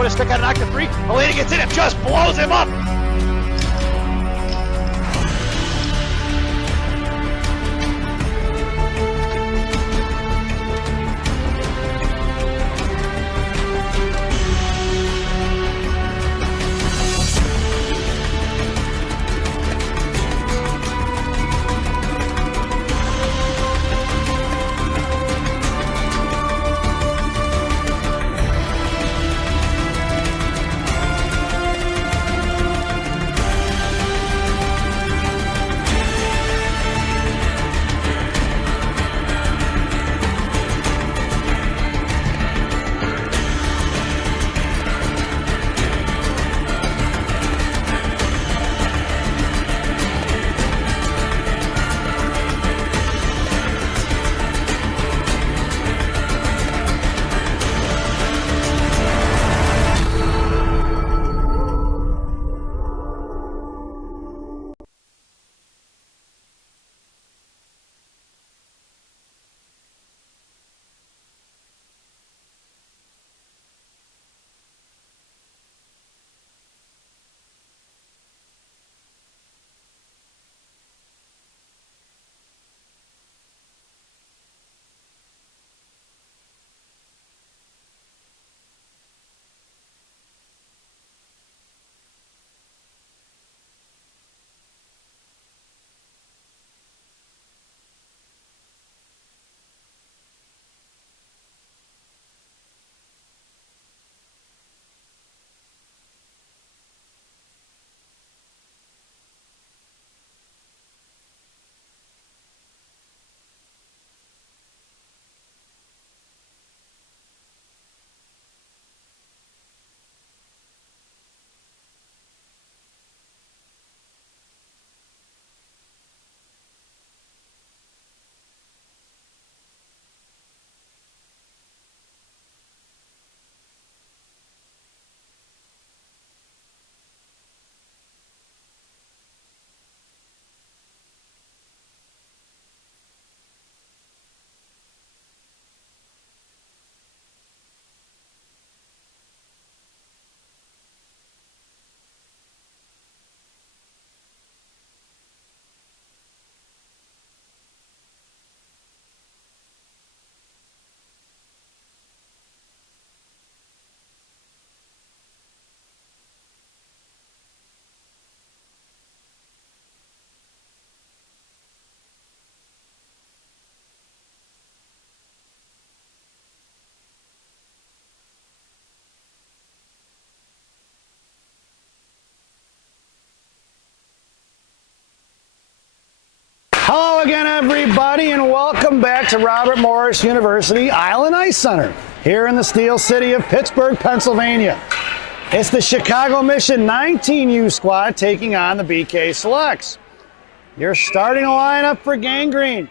put a stick on, knock the three. Elena gets in and just blows him up. Hello again, everybody, and welcome back to Robert Morris University Island Ice Center here in the Steel City of Pittsburgh, Pennsylvania. It's the Chicago Mission 19U squad taking on the BK Selects. Your starting lineup for Gangrene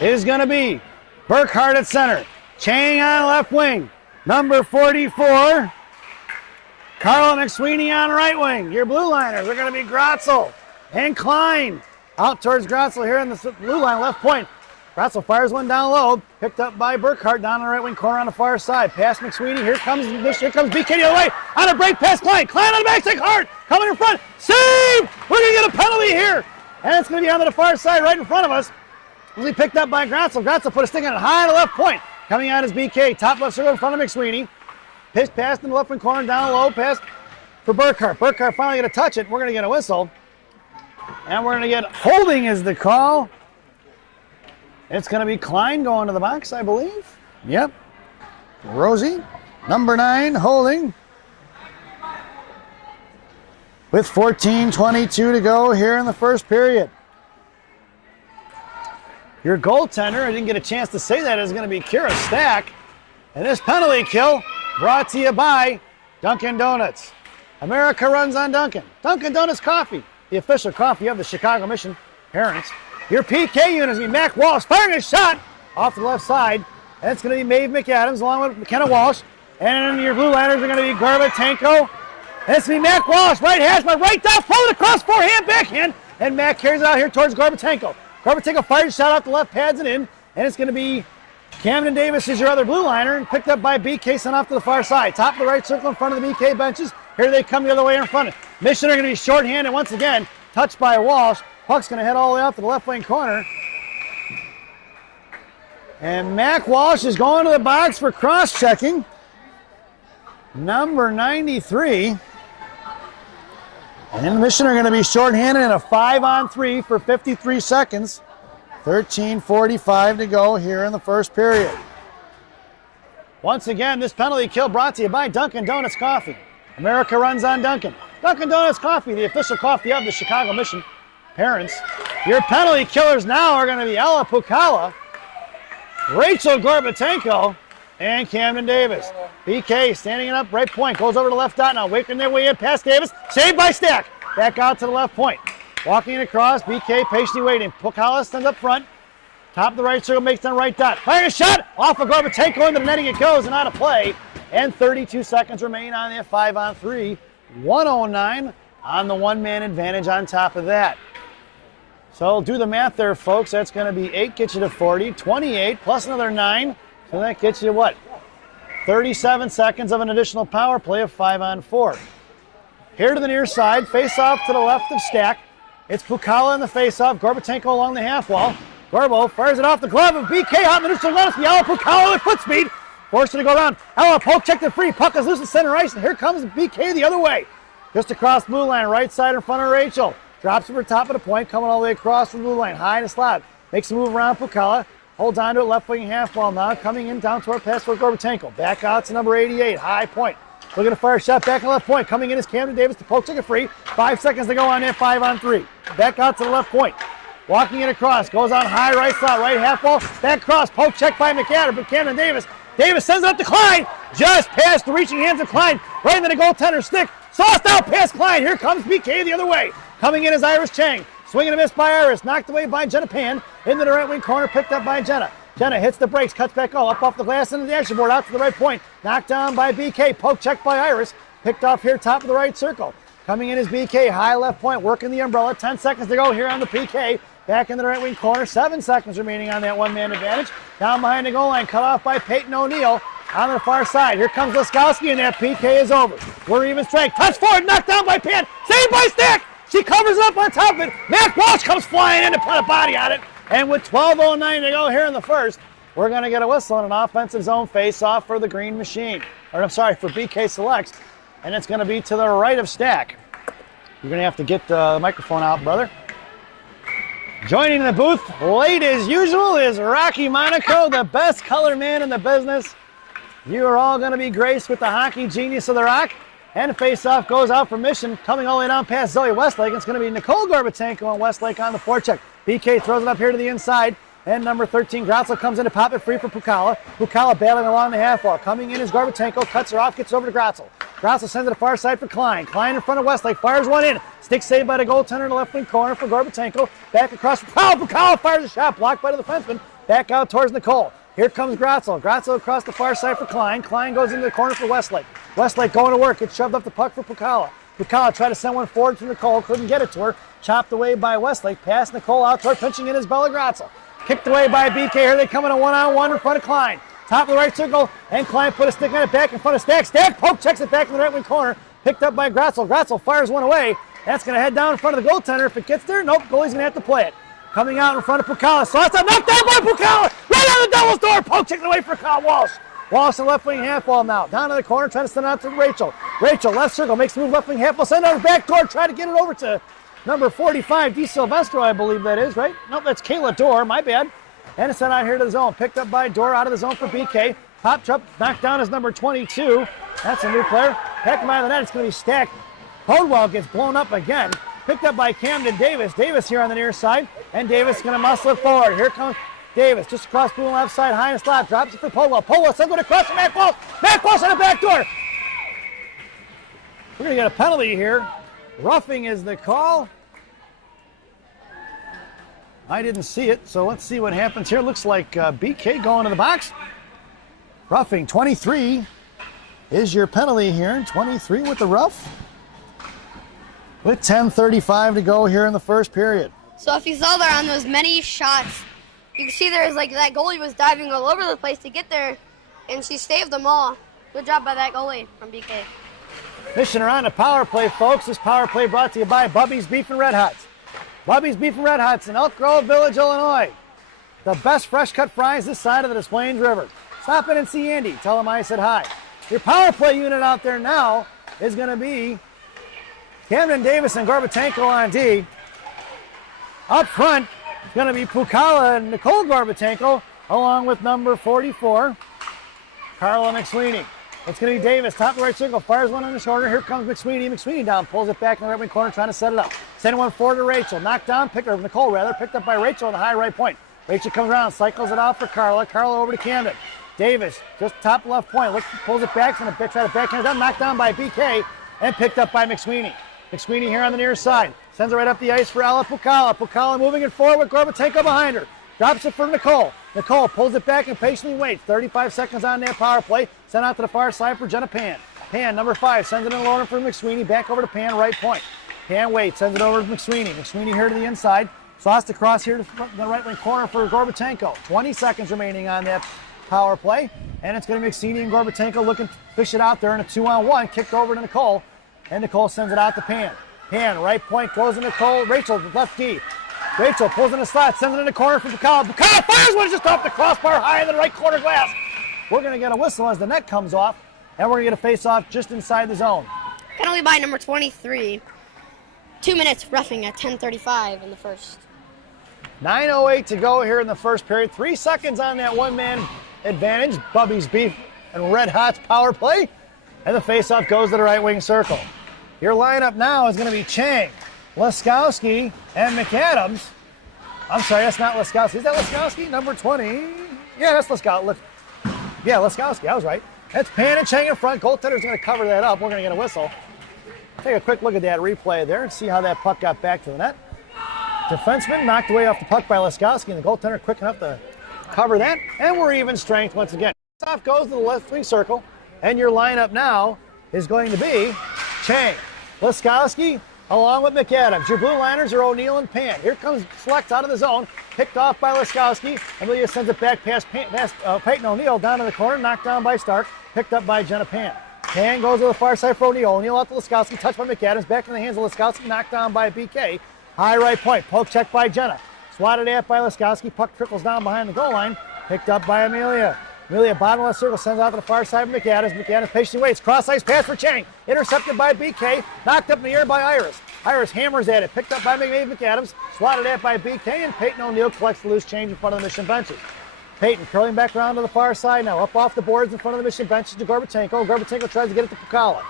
is going to be Burkhart at center, Chang on left wing, number 44, Carla McSweeney on right wing. Your blue liners are going to be Grotzel and Klein. Out towards Grotzel here in the blue line, left point. Grotzel fires one down low, picked up by Burkhart down on the right wing corner on the far side. Pass McSweeney, here comes BK the other way. On a break pass, Klein on the backside, Hart coming in front, save! We're gonna get a penalty here. And it's gonna be on the far side right in front of us. He picked up by Grotzel. Grotzel put a stick on it high on the left point. Coming out is BK, top left circle in front of McSweeney. Pitch pass in the left wing corner, down low, pass for Burkhart. Burkhart finally gonna touch it. We're gonna get a whistle. And we're going to get holding is the call. It's going to be Klein going to the box, I believe. Yep. Rosie, number 9, holding. With 14:22 to go here in the first period. Your goaltender, I didn't get a chance to say that, is going to be Kira Stack. And this penalty kill brought to you by Dunkin' Donuts. America runs on Dunkin'. Dunkin' Donuts coffee. The official coffee of the Chicago Mission Parents. Your PK unit is going to be Mac Walsh firing a shot off the left side. And it's going to be Maeve McAdams along with McKenna Walsh. And your blue liners are going to be Gorbatenko. And it's going to be Mac Walsh, right hash, but right down, pulling across forehand, backhand. And Mac carries it out here towards Gorbatenko. Gorbatenko fires a shot off the left, pads it in. And it's going to be Camden Davis is your other blue liner, and picked up by BK, sent off to the far side. Top of the right circle in front of the BK benches. Here they come the other way in front. Mission are going to be shorthanded once again. Touched by Walsh. Puck's going to head all the way off to the left wing corner. And Mac Walsh is going to the box for cross-checking. Number 93. And the Mission are going to be shorthanded in a 5-on-3 for 53 seconds. 13:45 to go here in the first period. Once again, this penalty kill brought to you by Dunkin' Donuts Coffee. America runs on Dunkin'. Dunkin' Donuts Coffee, the official coffee of the Chicago Mission parents. Your penalty killers now are going to be Ella Pukala, Rachel Gorbatenko, and Camden Davis. BK standing up right point, goes over to the left dot now, waking their way in past Davis, saved by Stack. Back out to the left point. Walking it across, BK patiently waiting. Pukala stands up front. Top of the right circle, makes the right dot. Fire a shot! Off of Gorbatenko into the netting it goes and out of play. And 32 seconds remain on the 5-on-3. 109 on the one-man advantage on top of that. So do the math there, folks. That's going to be 8 gets you to 40. 28 plus another 9. So that gets you what? 37 seconds of an additional power play of 5-on-4. Here to the near side, face off to the left of Stack. It's Pukala in the face-off. Gorbatenko along the half wall. Gorbo fires it off the glove of BK. Hot in the neutral lettuce. Ella Pukala with foot speed. Forced to go around. Ella poke checked it free. Puck is loose in center ice. And here comes BK the other way. Just across blue line. Right side in front of Rachel. Drops over top of the point. Coming all the way across from blue line. High in the slot. Makes a move around Pukala. Holds on to it. Left wing half wall now. Coming in down toward pass for Gorbatenko. Back out to number 88. High point. Looking to fire a shot back on left point. Coming in is Camden Davis to poke check it free. 5 seconds to go on that 5-on-3. Back out to the left point. Walking it across. Goes on high right slot. Right half wall. Back cross. Poke check by McAdam. But Camden Davis. Davis sends it up to Klein. Just past the reaching hands of Klein. Right into the goaltender's stick. Sauced out past Klein. Here comes BK the other way. Coming in is Iris Chang. Swinging a miss by Iris. Knocked away by Jenna Pan. Into the right wing corner. Picked up by Jenna. Jenna hits the brakes, cuts back up off the glass into the action board, out to the right point. Knocked down by BK, poke check by Iris. Picked off here, top of the right circle. Coming in is BK, high left point, working the umbrella. 10 seconds to go here on the PK. Back in the right wing corner, 7 seconds remaining on that one-man advantage. Down behind the goal line, cut off by Peyton O'Neill. On the far side, here comes Laskowski, and that PK is over. We're even strength. Touch forward, knocked down by Pan. Saved by Stack. She covers it up on top of it. Mac Walsh comes flying in to put a body on it. And with 12:09 to go here in the first, we're going to get a whistle and an offensive zone face-off for the Green Machine. Or I'm sorry, for BK Selects. And it's going to be to the right of Stack. You're going to have to get the microphone out, brother. Joining the booth, late as usual, is Rocky Monaco, the best color man in the business. You are all going to be graced with the hockey genius of the Rock. And the face-off goes out for Mission, coming all the way down past Zoe Westlake. It's going to be Nicole Gorbatenko and Westlake on the forecheck. BK throws it up here to the inside. And number 13, Grotzel comes in to pop it free for Pukala. Pukala battling along the half wall. Coming in is Gorbatenko, cuts her off, gets over to Grotzel. Grotzel sends it to the far side for Klein. Klein in front of Westlake, fires one in. Stick saved by the goaltender in the left wing corner for Gorbatenko. Back across for Pukala fires a shot, blocked by the defenseman. Back out towards Nicole. Here comes Grotzel. Grotzel across the far side for Klein. Klein goes into the corner for Westlake. Westlake going to work, gets shoved up the puck for Pukala. Pukala tried to send one forward to Nicole, couldn't get it to her. Chopped away by Westlake, past Nicole out toward pinching in is Bella Grotzel. Kicked away by BK. Here they come in a one-on-one in front of Klein. Top of the right circle, and Klein put a stick on it back in front of Stack. Stack poke checks it back in the right wing corner. Picked up by Grotzel. Grotzel fires one away. That's going to head down in front of the goaltender. If it gets there, nope, goalie's going to have to play it. Coming out in front of Pukala. So it's a knockdown by Pukala. Right on the devil's door. Poke checked away for Kyle Walsh. Walsh in left wing half wall now. Down to the corner, trying to send it out to Rachel. Rachel, left circle, makes the move left wing half wall. Send it out the back door, try to get it over to number 45, D. Silvestro, I believe that is, right? Nope, that's Kayla Dorr, my bad. And it's sent out here to the zone. Picked up by Dorr, out of the zone for BK. Popped up, knocked down is number 22. That's a new player. Heck, by the net, it's going to be Stack. Podwell gets blown up again. Picked up by Camden Davis. Davis here on the near side. And Davis is going to muscle it forward. Here comes Davis, just across blue left side, high in the slot. Drops it for Podwell. Podwell sends it across to Matt Walsh. Matt Walsh on the back door. We're going to get a penalty here. Roughing is the call. I didn't see it, so let's see what happens here. Looks like BK going to the box. Roughing, 23 is your penalty here. 23 with the rough. With 10:35 to go here in the first period. So if you saw there on those many shots you can see there's like that goalie was diving all over the place to get there, and she saved them all. Good job by that goalie from BK. Mission around the power play, folks. This power play brought to you by Bubby's Beef and Red Hots. Bubby's Beef and Red Hots in Elk Grove Village, Illinois. The best fresh cut fries this side of the Des Plaines River. Stop in and see Andy. Tell him I said hi. Your power play unit out there now is going to be Camden Davis and Gorbatenko on D. Up front, it's going to be Pukala and Nicole Gorbatenko, along with number 44, Carla McSweeney. It's going to be Davis, top right circle, fires one on the shoulder. Here comes McSweeney. McSweeney down, pulls it back in the right wing corner, trying to set it up. Sending one forward to Rachel. Knocked down, Nicole rather, picked up by Rachel on the high right point. Rachel comes around, cycles it out for Carla. Carla over to Camden. Davis, just top left point, pulls it back, going to try to backhand it down, knocked down by BK, and picked up by McSweeney. McSweeney here on the near side. Sends it right up the ice for Ella Pukala. Pukala moving it forward with Gorbatenko behind her. Drops it for Nicole. Nicole pulls it back and patiently waits. 35 seconds on that power play. Sent out to the far side for Jenna Pan. Pan, number 5, sends it in lower for McSweeney. Back over to Pan, right point. Pan waits, sends it over to McSweeney. McSweeney here to the inside. Sauced across here to the right wing corner for Gorbatenko. 20 seconds remaining on that power play. And it's going to be McSweeney and Gorbatenko looking to fish it out there in a 2-on-1. Kicked over to Nicole. And Nicole sends it out to Pan. Pan, right point, goes to Nicole. Rachel, left D. Rachel pulls in the slot, sends it in the corner for Pukala. Pukala fires one just off the crossbar high in the right corner glass. We're going to get a whistle as the net comes off, and we're going to get a face-off just inside the zone. Penalty by number 23. 2 minutes roughing at 10:35 in the first. 9:08 to go here in the first period. 3 seconds on that one-man advantage. Bubby's Beef and Red Hot's power play. And the face-off goes to the right wing circle. Your lineup now is going to be Chang, Laskowski, and McAdams. I'm sorry, that's not Laskowski. Is that Laskowski? Number 20. Yeah, that's Laskowski. Yeah, Laskowski, I was right. That's Pan and Chang in front. Goaltender's going to cover that up. We're going to get a whistle. Take a quick look at that replay there and see how that puck got back to the net. Defenseman knocked away off the puck by Laskowski, and the goaltender quick enough to cover that. And we're even strength once again. Off goes to the left wing circle, and your lineup now is going to be Chang, Laskowski, along with McAdams. Your blue liners are O'Neill and Pan. Here comes Select out of the zone, picked off by Laskowski. Amelia sends it back past Peyton O'Neill down in the corner, knocked down by Stark, picked up by Jenna Pan. Pan goes to the far side for O'Neill. O'Neill out to Laskowski, touched by McAdams, back in the hands of Laskowski, knocked down by BK. High right point, poke check by Jenna. Swatted at by Laskowski, puck trickles down behind the goal line, picked up by Amelia. Amelia, bottom left circle, sends out to the far side of McAdams. McAdams patiently waits. Cross-ice pass for Chang. Intercepted by BK. Knocked up in the air by Iris. Iris hammers at it. Picked up by McAdams. Swatted at by BK. And Peyton O'Neill collects the loose change in front of the Mission benches. Peyton curling back around to the far side now. Up off the boards in front of the Mission benches to Gorbatenko. Gorbatenko tries to get it to Pukala.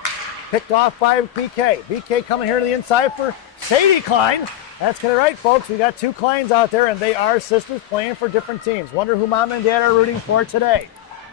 Picked off by BK. BK coming here to the inside for Sadie Klein. That's going to be right, folks. We got 2 Kleins out there, and they are sisters playing for different teams. Wonder who mom and dad are rooting for today.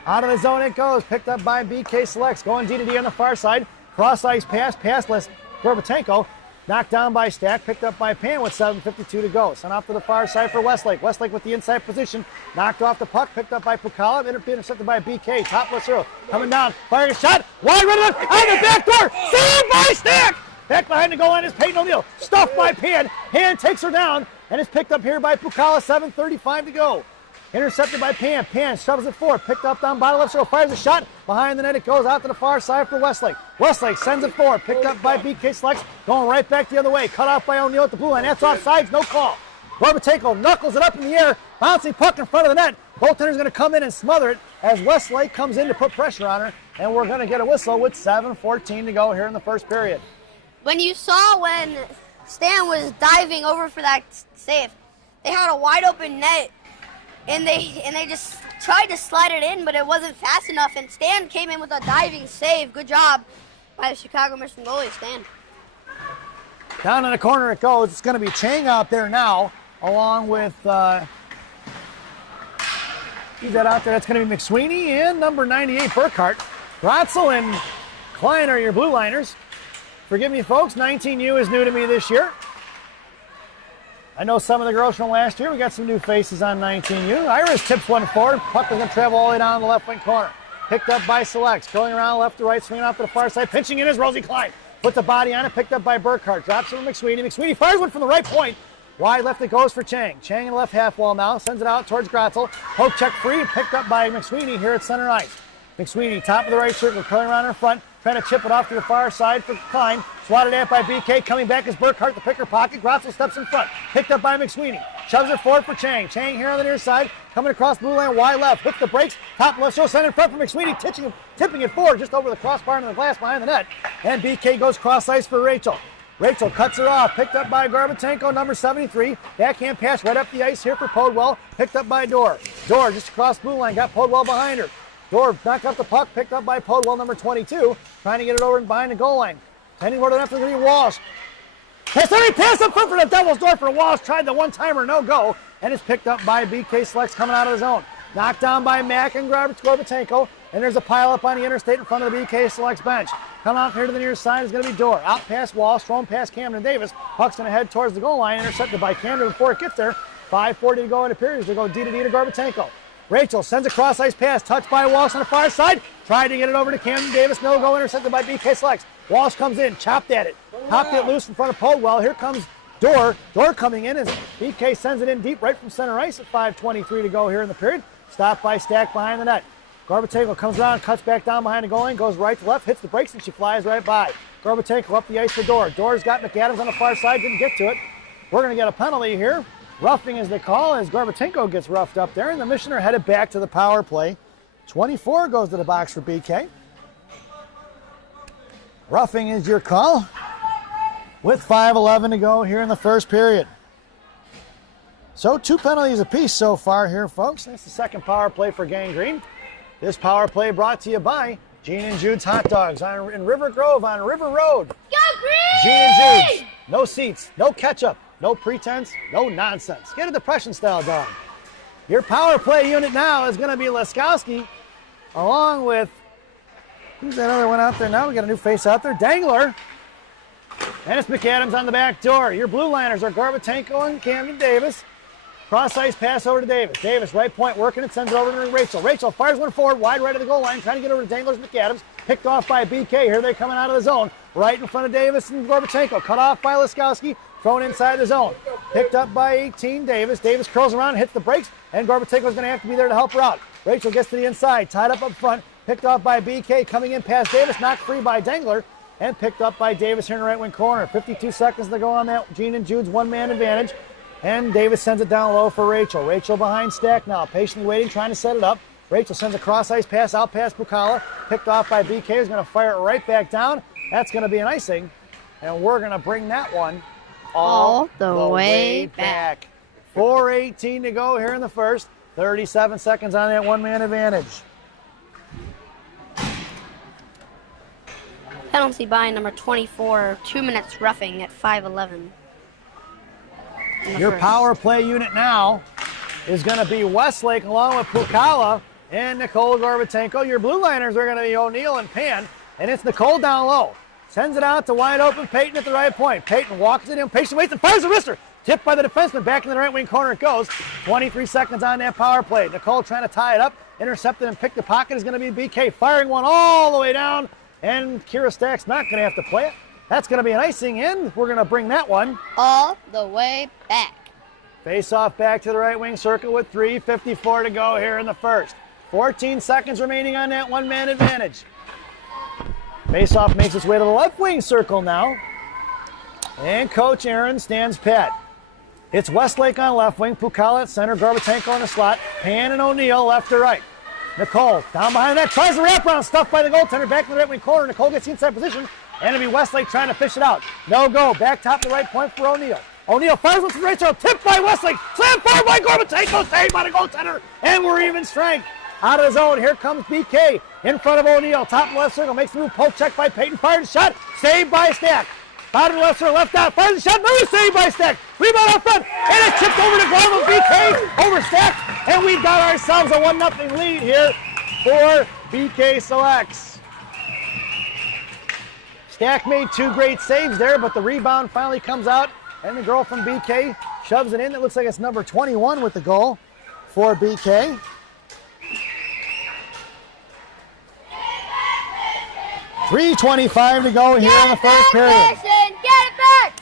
Out of the zone it goes. Picked up by BK Selects. Going D to D on the far side. Cross-ice pass. Passless. Gorbatenko. Knocked down by Stack. Picked up by Pan with 7:52 to go. Sent off to the far side for Westlake. Westlake with the inside position. Knocked off the puck. Picked up by Pukala. Intercepted by BK. Top left zero. Coming down. Firing a shot. Wide right left. On the back door. Saved by Stack. Back behind the goal line is Peyton O'Neill. Stuffed by Pan. Pan takes her down. And is picked up here by Pukala. 7:35 to go. Intercepted by Pan. Pan shoves it forward. Picked up down bottom left circle. Fires a shot. Behind the net it goes out to the far side for Westlake. Westlake sends it forward. Picked up by BK Selects. Going right back the other way. Cut off by O'Neill at the blue line. That's offsides. No call. Gorbatenko knuckles it up in the air. Bouncing puck in front of the net. Goaltender's going to come in and smother it as Westlake comes in to put pressure on her. And we're going to get a whistle with 7:14 to go here in the first period. When you saw when Stan was diving over for that save, they had a wide open net. And they just tried to slide it in, but it wasn't fast enough. And Stan came in with a diving save. Good job by the Chicago Mission goalie, Stan. Down in the corner it goes. It's going to be Chang out there now, along with who's that out there? That's going to be McSweeney and number 98, Burkhart. Grotzel and Klein are your blue liners. Forgive me, folks. 19U is new to me this year. I know some of the girls from last year. We got some new faces on 19U. Iris tips one forward. Puck is going to travel all the way down the left wing corner. Picked up by Selects. Going around left to right, swinging off to the far side. Pinching in is Rosie Klein. Put the body on it. Picked up by Burkhart. Drops it to McSweeney. McSweeney fires one from the right point. Wide left it goes for Chang. Chang in the left half wall now. Sends it out towards Gratzel. Poke check free. Picked up by McSweeney here at center ice. McSweeney, top of the right circle, curling around in front. Trying to chip it off to the far side for Klein. Swatted at by BK. Coming back is Burkhart, the picker pocket. Gratzel steps in front. Picked up by McSweeney. Shoves it forward for Chang. Chang here on the near side. Coming across blue line, wide left. Hits the brakes. Top left show center in front for McSweeney. Tipping it forward just over the crossbar into the glass behind the net. And BK goes cross ice for Rachel. Rachel cuts her off. Picked up by Gorbatenko, number 73. Backhand pass right up the ice here for Podwell. Picked up by Dorr. Dorr just across blue line. Got Podwell behind her. Dorr knocked up the puck. Picked up by Podwell, number 22. Trying to get it over and behind the goal line. Tending more than after the Walsh. Pass up front for the Devils. Dorr for Walsh. Tried the one-timer. No go. And it's picked up by BK Selects coming out of the zone. Knocked down by Mack and Gorbatenko. And there's a pile up on the interstate in front of the BK Selects bench. Come out here to the near side is going to be Dorr. Out past Walsh, thrown past Camden Davis. Puck's going to head towards the goal line. Intercepted by Camden before it gets there. 5:40 to go in the period. They go D to D to Gorbatenko. Rachel sends a cross ice pass. Touched by Walsh on the far side. Tried to get it over to Camden Davis. No go. Intercepted by BK Selects. Walsh comes in. Chopped at it. Popped it loose in front of Podwell. Here comes Dorr. Dorr coming in as BK sends it in deep right from center ice at 5:23 to go here in the period. Stopped by Stack behind the net. Gorbatenko comes around, cuts back down behind the goal line, goes right to left, hits the brakes, and she flies right by. Gorbatenko up the ice for Dorr. Dorr's got McAdams on the far side, didn't get to it. We're going to get a penalty here. Roughing as they call as Gorbatenko gets roughed up there, and the Mission are headed back to the power play. 24 goes to the box for BK. Roughing is your call with 5:11 to go here in the first period. So 2 penalties apiece so far here, folks. That's the second power play for Gangrene. This power play brought to you by Gene and Jude's Hot Dogs in River Grove on River Road. Go Green! Gene and Jude's. No seats, no ketchup, no pretense, no nonsense. Get a depression-style dog. Your power play unit now is going to be Laskowski, along with, who's that other one out there now? We got a new face out there, Dangler. And it's McAdams on the back door. Your blue liners are Gorbatenko and Camden Davis. Cross ice pass over to Davis. Davis, right point, working it, sends it over to Rachel. Rachel fires one forward, wide right of the goal line, trying to get over to Dangler's McAdams. Picked off by BK. Here they're coming out of the zone. Right in front of Davis and Gorbatenko. Cut off by Laskowski. Thrown inside the zone. Picked up by 18, Davis. Davis curls around, hits the brakes, and Gorbatenko's going to have to be there to help her out. Rachel gets to the inside, tied up front. Picked off by BK, coming in past Davis, knocked free by Dangler, and picked up by Davis here in the right wing corner. 52 seconds to go on that Gene and Jude's one-man advantage. And Davis sends it down low for Rachel. Rachel behind Stack now, patiently waiting, trying to set it up. Rachel sends a cross-ice pass out past Bukala. Picked off by BK, who's going to fire it right back down. That's going to be an icing. And we're going to bring that one all the way back. 4:18 to go here in the first. 37 seconds on that one-man advantage. Penalty by number 24, 2 minutes roughing at 5:11. Your power play unit now is going to be Westlake along with Pukala and Nicole Gorbatenko. Your blue liners are going to be O'Neill and Pan, and it's Nicole down low. Sends it out to wide open Peyton at the right point. Peyton walks it in, Peyton waits and fires the wrister. Tipped by the defenseman, back in the right wing corner it goes. 23 seconds on that power play. Nicole trying to tie it up, intercepted and picked the pocket is going to be BK, firing one all the way down, and Kira Stack's not going to have to play it. That's going to be an icing in. We're going to bring that one all the way back. Face off back to the right wing circle with 3:54 to go here in the first. 14 seconds remaining on that one-man advantage. Face off makes its way to the left wing circle now. And Coach Aaron stands pat. It's Westlake on left wing, Pukala at center, Gorbatenko in the slot, Pan and O'Neill left to right. Nicole down behind that, tries the wraparound, stuffed by the goaltender, back in the right wing corner. Nicole gets the inside position, and it'll be Westlake trying to fish it out. No go, back top to the right point for O'Neill. O'Neill fires with Rachel, tipped by Westlake, slam forward by Gorbatenko, saved by the goaltender, and we're even strength. Out of the zone, here comes BK in front of O'Neill, top left circle, makes the move, poke check by Peyton, fires the shot, saved by Stack. Bottom left circle, left out, fires the shot, another save by Stack. Rebound out front, and it's chipped over the glove of BK, over Stack, and we've got ourselves a 1-0 lead here for BK Selects. Stack made 2 great saves there, but the rebound finally comes out, and the girl from BK shoves it in. It looks like it's number 21 with the goal for BK. $3:25 to go here in the first period. Get it back!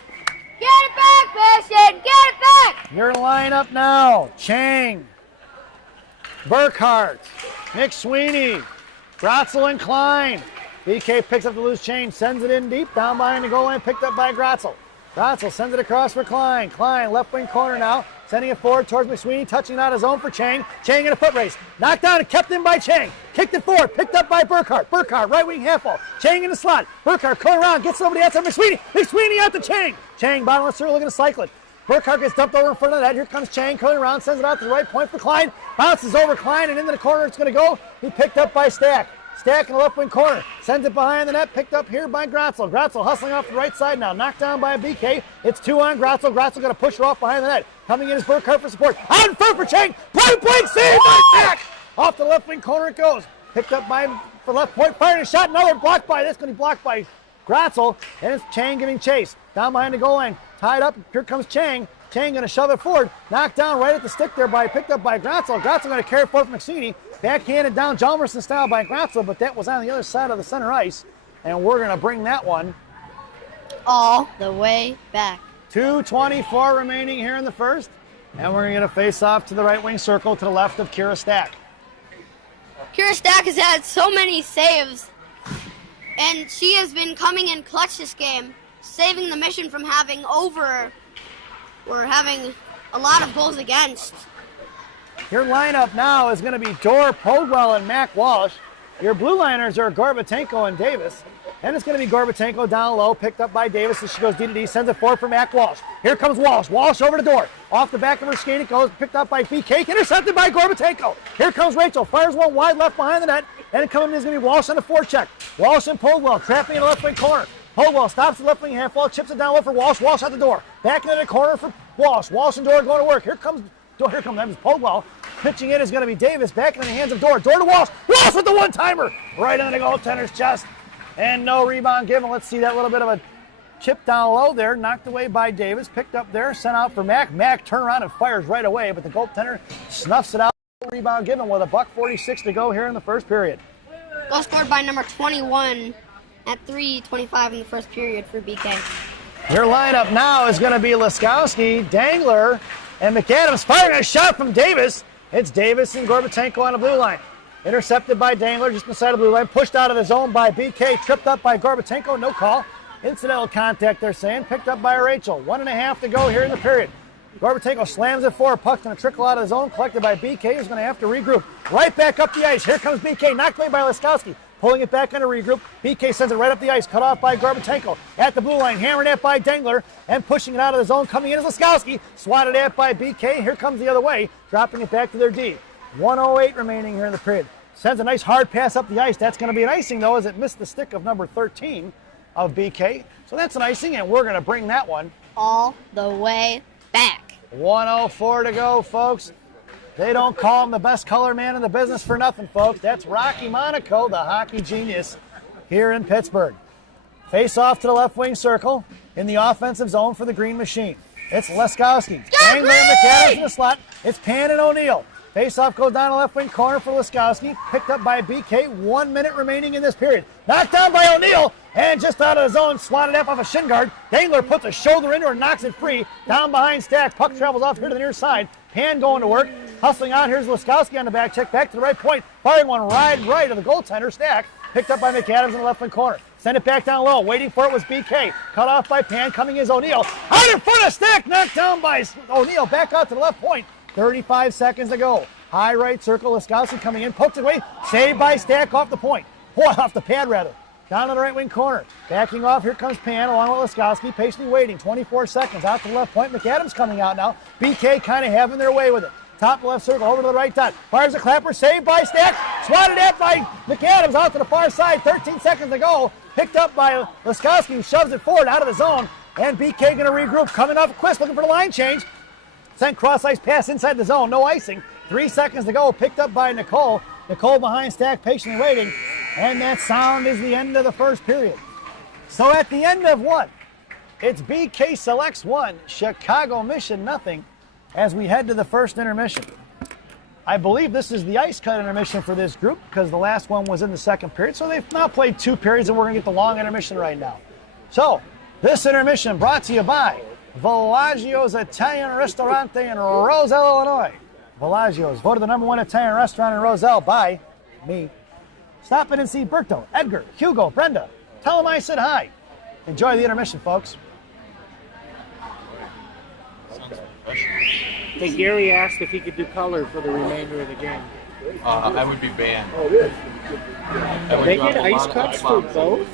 Get it back, Mason! Get it back! Your lineup now. Chang, Burkhart, McSweeney, Grotzel and Klein. BK picks up the loose change, sends it in deep, down behind the goal line, picked up by Grotzel. Grotzel sends it across for Klein. Klein, left wing corner now, sending it forward towards McSweeney, touching out his own for Chang. Chang in a foot race. Knocked down and kept in by Chang. Kicked it forward, picked up by Burkhart. Burkhart, right wing half wall. Chang in the slot. Burkhart coming around, gets somebody outside McSweeney. McSweeney out to Chang. Chang, bottom left circle, looking to cycle it. Burkhart gets dumped over in front of that. Here comes Chang coming around, sends it out to the right point for Klein. Bounces over Klein and into the corner it's going to go. He picked up by Stack. Stack in the left wing corner. Sends it behind the net. Picked up here by Grotzel. Grotzel hustling off the right side now. Knocked down by BK. It's 2 on Grotzel. Grotzel going to push her off behind the net. Coming in is Burkhart for support. Out in front for Chang. Point blank save by Stack. Off the left wing corner it goes. Picked up by for left point. Firing a shot. Another blocked by this. Going to be blocked by Grotzel. And it's Chang giving chase. Down behind the goal line. Tied up. Here comes Chang. Chang going to shove it forward. Knocked down right at the stick there picked up by Grotzel. Grotzel going to carry it forward from McSweeney. Backhanded down Jalmerson style by Grotzel, but that was on the other side of the center ice. And we're going to bring that one all the way back. 2:24 remaining here in the first. And we're going to face off to the right wing circle to the left of Kira Stack. Kira Stack has had so many saves, and she has been coming in clutch this game, saving the Mission from having a lot of goals against. Your lineup now is going to be Dor, Podwell, and Mac Walsh. Your blue liners are Gorbatenko and Davis. And it's going to be Gorbatenko down low, picked up by Davis as she goes D to D, sends it forward for Mac Walsh. Here comes Walsh. Walsh over to Dor. Off the back of her skate it goes, picked up by BK, intercepted by Gorbatenko. Here comes Rachel, fires one wide left behind the net, and coming is going to be Walsh on the forecheck. Walsh and Podwell trapping in the left wing corner. Podwell stops the left wing half wall, chips it down low for Walsh. Walsh out the door. Back into the corner for Walsh. Walsh and Dor going to work. Here comes Podwell. Pitching in is going to be Davis. Back in the hands of Dor. Dor to Walsh. Walsh with the one-timer. Right on the goaltender's chest. And no rebound given. Let's see that little bit of a chip down low there. Knocked away by Davis. Picked up there. Sent out for Mac. Mac turns around and fires right away. But the goaltender snuffs it out. Rebound given with $1:46 to go here in the first period. Goal scored by number 21 at 3:25 in the first period for BK. Your lineup now is going to be Laskowski, Dangler, and McAdams firing a shot from Davis. It's Davis and Gorbatenko on the blue line. Intercepted by Dangler just inside the blue line. Pushed out of the zone by BK. Tripped up by Gorbatenko. No call. Incidental contact, they're saying. Picked up by Rachel. 1.5 to go here in the period. Gorbatenko slams it forward. Puck's going to trickle out of the zone. Collected by BK. He's going to have to regroup. Right back up the ice. Here comes BK. Knocked away by Laskowski. Pulling it back under regroup. BK sends it right up the ice. Cut off by Gorbatenko. At the blue line. Hammered at by Dangler. And pushing it out of the zone. Coming in is Laskowski. Swatted at by BK. Here comes the other way. Dropping it back to their D. 1:08 remaining here in the period. Sends a nice hard pass up the ice. That's going to be an icing, though, as it missed the stick of number 13 of BK. So that's an icing, and we're going to bring that one all the way back. 1:04 to go, folks. They don't call him the best color man in the business for nothing, folks. That's Rocky Monaco, the hockey genius here in Pittsburgh. Face off to the left wing circle in the offensive zone for the Green Machine. It's Laskowski. Dangler and McAdams in the slot. It's Pan and O'Neill. Face off goes down the left wing corner for Laskowski. Picked up by BK. 1 minute remaining in this period. Knocked down by O'Neill. And just out of the zone, swatted off a shin guard. Dangler puts a shoulder into her, knocks it free. Down behind Stack. Puck travels off here to the near side. Pan going to work. Hustling out. Here's Laskowski on the back check. Back to the right point. Firing one right of the goaltender, Stack. Picked up by McAdams in the left wing corner. Send it back down low. Waiting for it was BK. Cut off by Pan. Coming is O'Neill. Out in front of Stack. Knocked down by O'Neill. Back out to the left point. 35 seconds to go. High right circle. Laskowski coming in. Poked it away. Saved by Stack off the point. Off the pad, rather. Down to the right wing corner. Backing off. Here comes Pan along with Laskowski. Patiently waiting. 24 seconds. Out to the left point. McAdams coming out now. BK kind of having their way with it. Top left circle. Over to the right dot. Fires a clapper. Saved by Stack. Swatted at by McAdams out to the far side. 13 seconds to go. Picked up by Laskowski, who shoves it forward out of the zone. And BK going to regroup. Coming up, Quist looking for the line change. Sent cross ice pass inside the zone. No icing. 3 seconds to go. Picked up by Nicole. Nicole behind Stack, patiently waiting. And that sound is the end of the first period. So at the end of what? It's BK Selects 1, Chicago Mission nothing, as we head to the first intermission. I believe this is the ice cut intermission for this group because the last one was in the second period. So they've now played 2 periods and we're going to get the long intermission right now. So this intermission brought to you by Villaggio's Italian Ristorante in Roselle, Illinois. Villaggio's, voted the #1 Italian restaurant in Roselle by me. Stop in and see Berto, Edgar, Hugo, Brenda. Tell them I said hi. Enjoy the intermission, folks. Hey, Gary asked if he could do color for the remainder of the game. I would be banned. They get ice cups for both?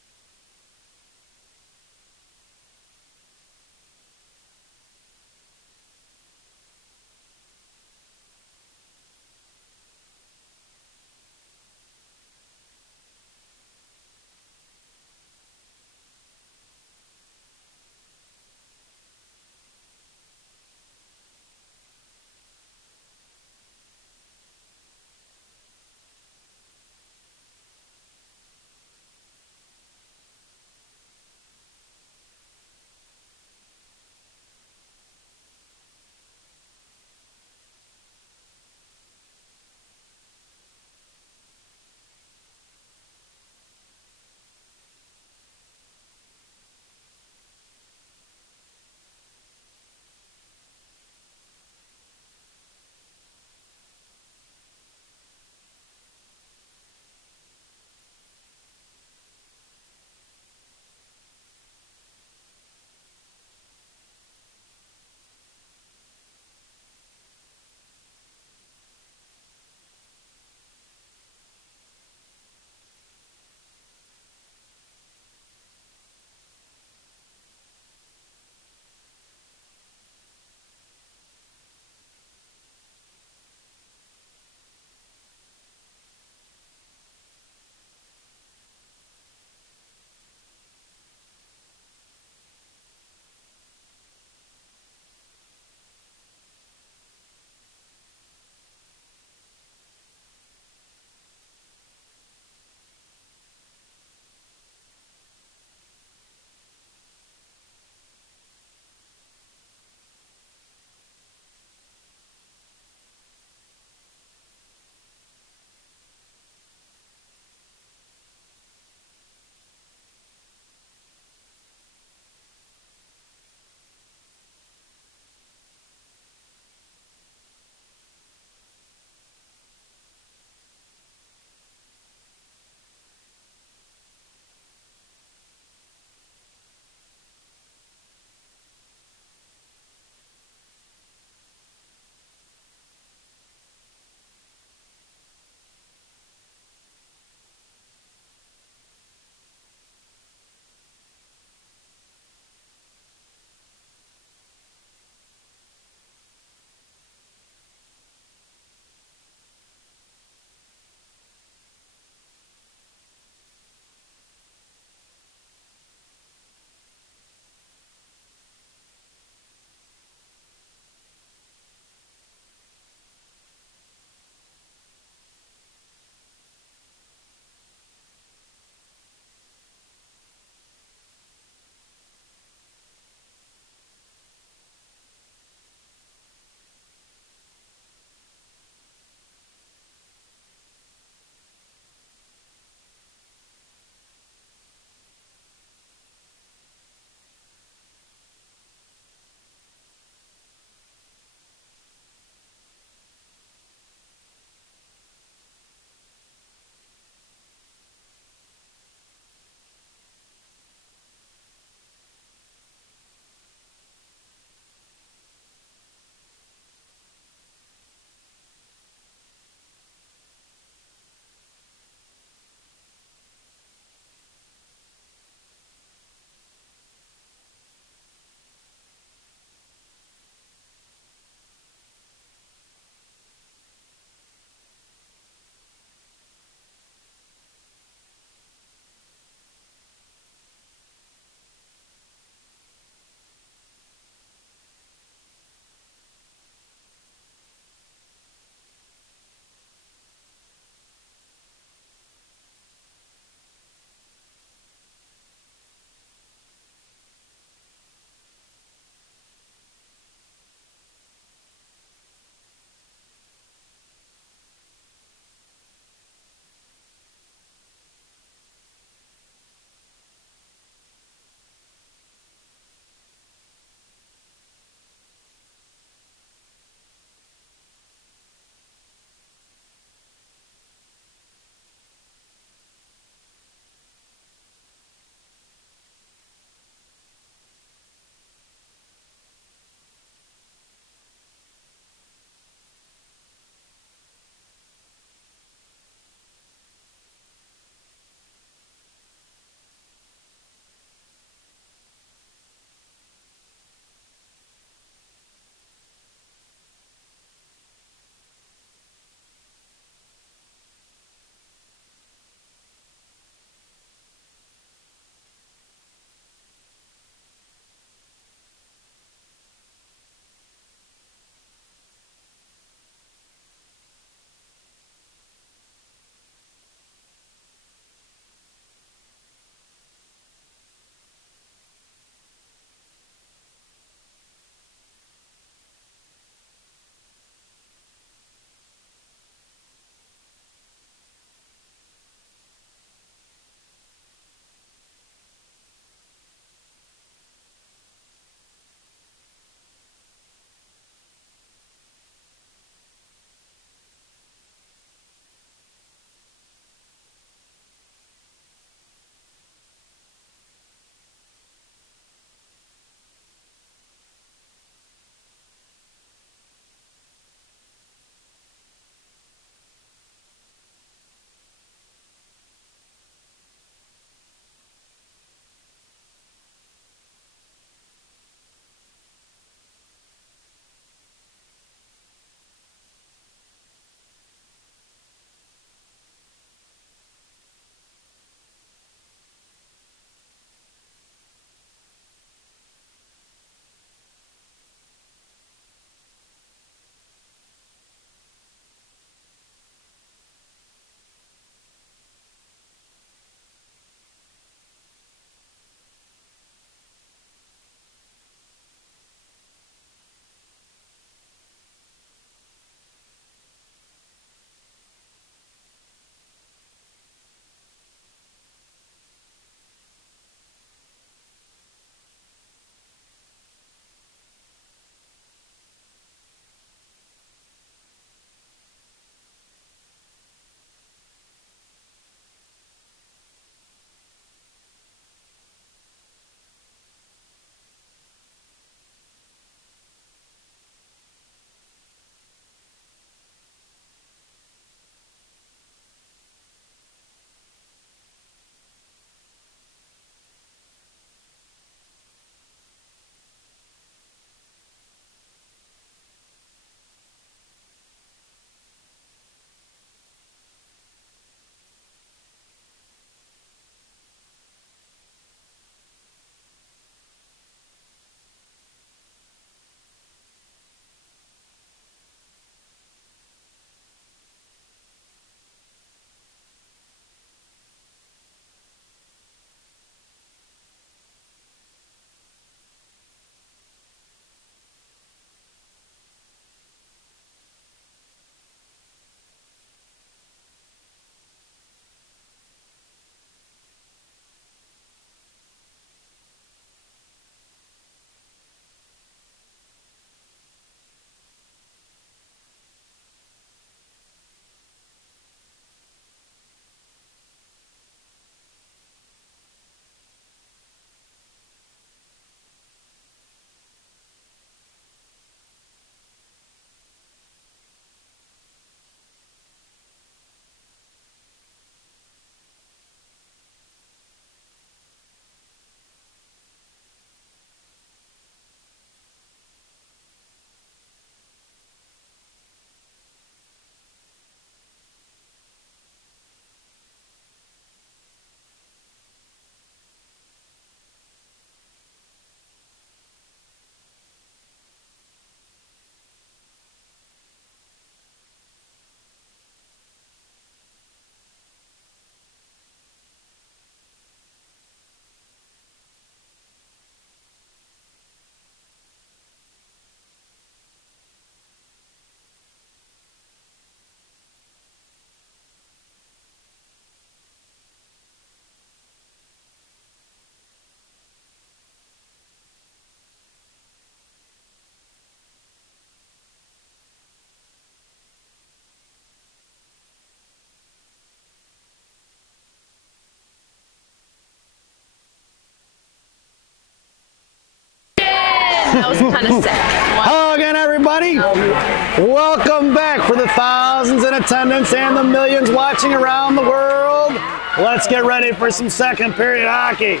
That was kind of sad. Hello again, everybody. Welcome back for the thousands in attendance and the millions watching around the world. Let's get ready for some second period hockey.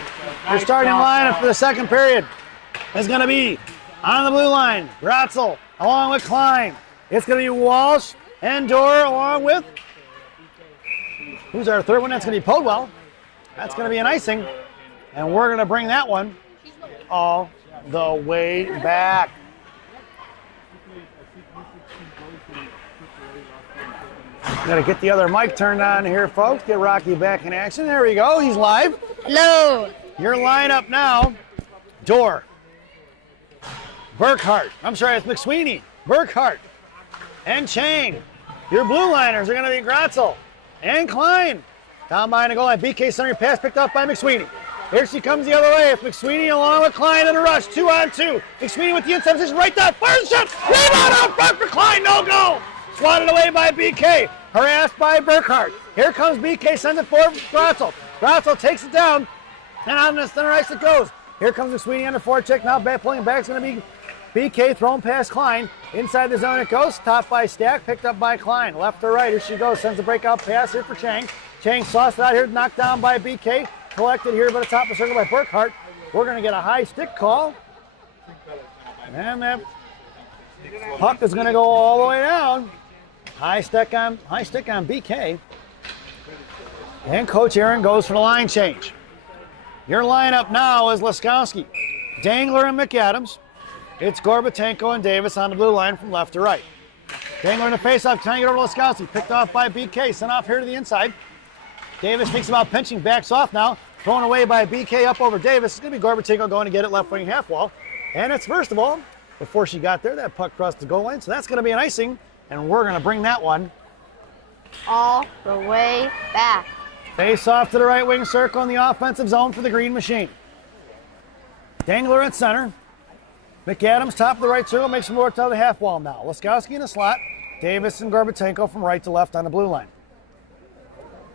Your starting lineup for the second period is going to be on the blue line, Gratzel along with Klein. It's going to be Walsh and Dorr along with, who's our third one? That's going to be Podwell. That's going to be an icing. And we're going to bring that one all the way back. Got to get the other mic turned on here, folks. Get Rocky back in action. There we go. He's live. Hello. Your lineup now, Dorr, Burkhart. I'm sorry, it's McSweeney, Burkhart, and Chang. Your blue liners are going to be Gratzel and Klein. Down behind the goal line, BK center pass picked up by McSweeney. Here she comes the other way. It's McSweeney along with Klein in a rush. 2-on-2. McSweeney with the inside position right down. Fires the shot. Rebound out front for Klein. No goal. Swatted away by BK. Harassed by Burkhart. Here comes BK. Sends it forward for Gratzel. Gratzel takes it down. And on the center ice it goes. Here comes McSweeney on the forecheck. Now back pulling back is going to be BK thrown past Klein. Inside the zone it goes. Topped by Stack. Picked up by Klein. Left to right. Here she goes. Sends a breakout pass here for Chang. Chang sauced it out here. Knocked down by BK. Collected here by the top of the circle by Burkhart. We're going to get a high stick call. And that puck is going to go all the way down. High stick on BK. And Coach Aaron goes for the line change. Your lineup now is Laskowski, Dangler, and McAdams. It's Gorbatenko and Davis on the blue line from left to right. Dangler in the faceoff, trying to get over Laskowski. Picked off by BK, sent off here to the inside. Davis thinks about pinching, backs off now. Thrown away by BK up over Davis. It's going to be Gorbatenko going to get it left wing half wall. And it's first of all, before she got there, that puck crossed the goal line. So that's going to be an icing. And we're going to bring that one All the way back. face off to the right wing circle in the offensive zone for the Green Machine. Dangler at center. McAdams top of the right circle, makes some work to the half wall now. Laskowski in the slot. Davis and Gorbatenko from right to left on the blue line.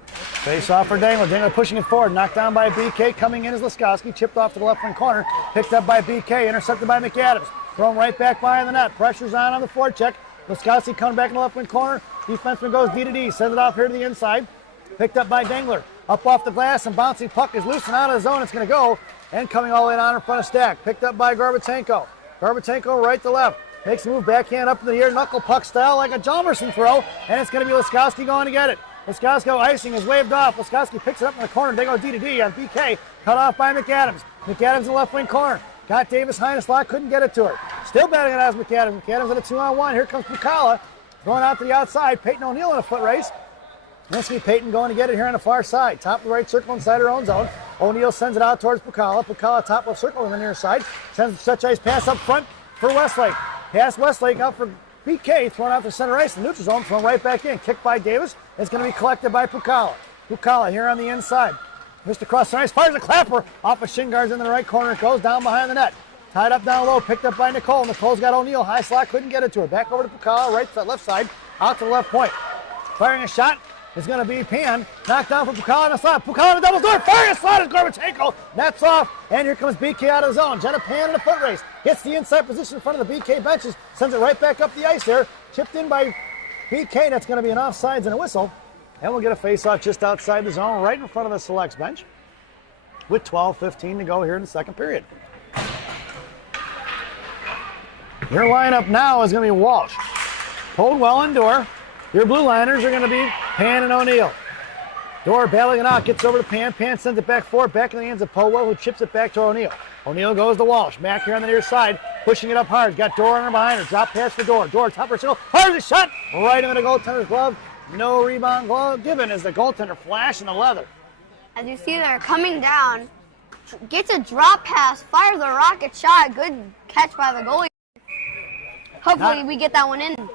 Face off for Dangler. Dangler pushing it forward. Knocked down by BK. Coming in is Laskowski. Chipped off to the left wing corner. Picked up by BK. Intercepted by McAdams. Thrown right back behind the net. Pressure's on the forecheck. Laskowski coming back in the left wing corner. Defenseman goes D to D. Sends it off here to the inside. Picked up by Dangler. Up off the glass and bouncing puck is loose and out of the zone. It's going to go. And coming all the way down in front of Stack. Picked up by Gorbatenko. Gorbatenko right to left. Makes a move backhand up in the air. Knuckle puck style like a Jalmerson throw. And it's going to be Laskowski going to get it. Laskowski icing is waved off. Laskowski picks it up in the corner. They go D to D on BK. Cut off by McAdams. McAdams in the left wing corner. Got Davis high in the slot. Couldn't get it to her. Still batting it out with McAdams. McAdams in a 2-on-1. Here comes Pukala. Going out to the outside. Peyton O'Neill in a foot race. Let's see Peyton going to get it here on the far side. Top of the right circle inside her own zone. O'Neill sends it out towards Pukala. Pukala top left circle on the near side. Sends a stretch ice pass up front for Westlake. Pass Westlake out for BK. Thrown out to center ice. The neutral zone. Thrown right back in. Kicked by Davis. It's going to be collected by Pukala. Pukala here on the inside. Mr. Cross center ice. Fires a clapper off of shin guards in the right corner. It goes down behind the net. Tied up down low. Picked up by Nicole. Nicole's got O'Neill. High slot. Couldn't get it to her. Back over to Pukala. Right to left side. Out to the left point. Firing a shot. Is going to be Pan. Knocked down for Pukala in the slot. Pukala in the double door. Firing a slot is Gorbatenko. That's off. And here comes BK out of the zone. Jenna Pan in a foot race. Hits the inside position in front of the BK benches. Sends it right back up the ice there. Chipped in by BK. That's going to be an offsides and a whistle. And we'll get a face-off just outside the zone, right in front of the selects bench. With 12:15 to go here in the second period. Your lineup now is going to be Walsh, Coldwell, and Dorr. Your blue liners are going to be Pan and O'Neill. Dorr battling it out, gets over to Pan. Pan sends it back forward, back in the hands of Powell, who chips it back to O'Neill. O'Neill goes to Walsh. Mack here on the near side, pushing it up hard. Got Dorr on her behind her. Drop pass for Dorr. Dorr, top of her circle. Fires a shot right into the goaltender's glove. No rebound glove given as the goaltender flashing the leather. As you see, they're coming down. Gets a drop pass, fires a rocket shot. Good catch by the goalie. Hopefully we get that one in.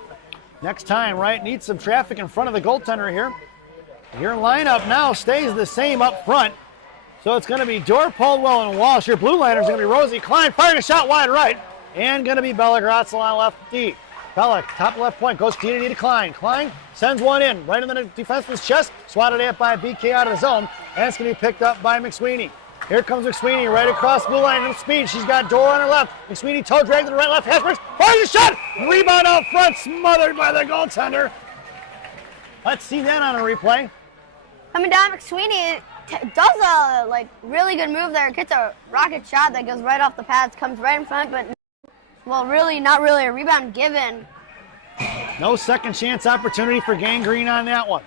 Next time, right, needs some traffic in front of the goaltender here. Your lineup now stays the same up front. So it's going to be Dorr, Coldwell, and Walsh. Your blue liners are going to be Rosie Klein, firing a shot wide right. And going to be Bella Gratzel on left D. Bella, top left point, goes D to Klein. Klein sends one in, right in the defenseman's chest. Swatted at by BK out of the zone. And it's going to be picked up by McSweeney. Here comes McSweeney right across the blue line in speed. She's got Dora on her left. McSweeney toe drag to the right, left. Hesperus fires a shot. Rebound out front, smothered by the goaltender. Let's see that on a replay. Coming down, McSweeney does a really good move there. Gets a rocket shot that goes right off the pads, comes right in front, but really not really a rebound given. No second chance opportunity for Gangrene on that one.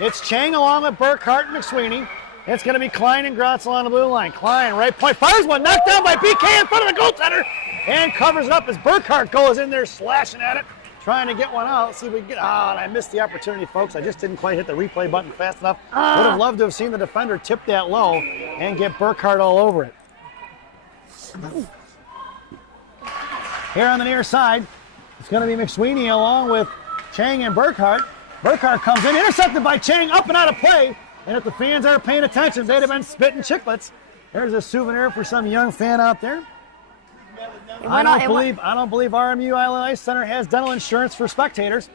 It's Chang along with Burkhart and McSweeney. It's going to be Klein and Grotzel on the blue line. Klein, right point, fires one, knocked down by BK in front of the goaltender, and covers it up as Burkhart goes in there slashing at it, trying to get one out. See if we can get, and I missed the opportunity, folks. I just didn't quite hit the replay button fast enough. Would have loved to have seen the defender tip that low and get Burkhart all over it. Here on the near side, it's going to be McSweeney along with Chang and Burkhart. Burkhart comes in, intercepted by Chang, up and out of play. And if the fans are paying attention, they'd have been spitting chiclets. There's a souvenir for some young fan out there. I don't believe RMU Island Ice Center has dental insurance for spectators.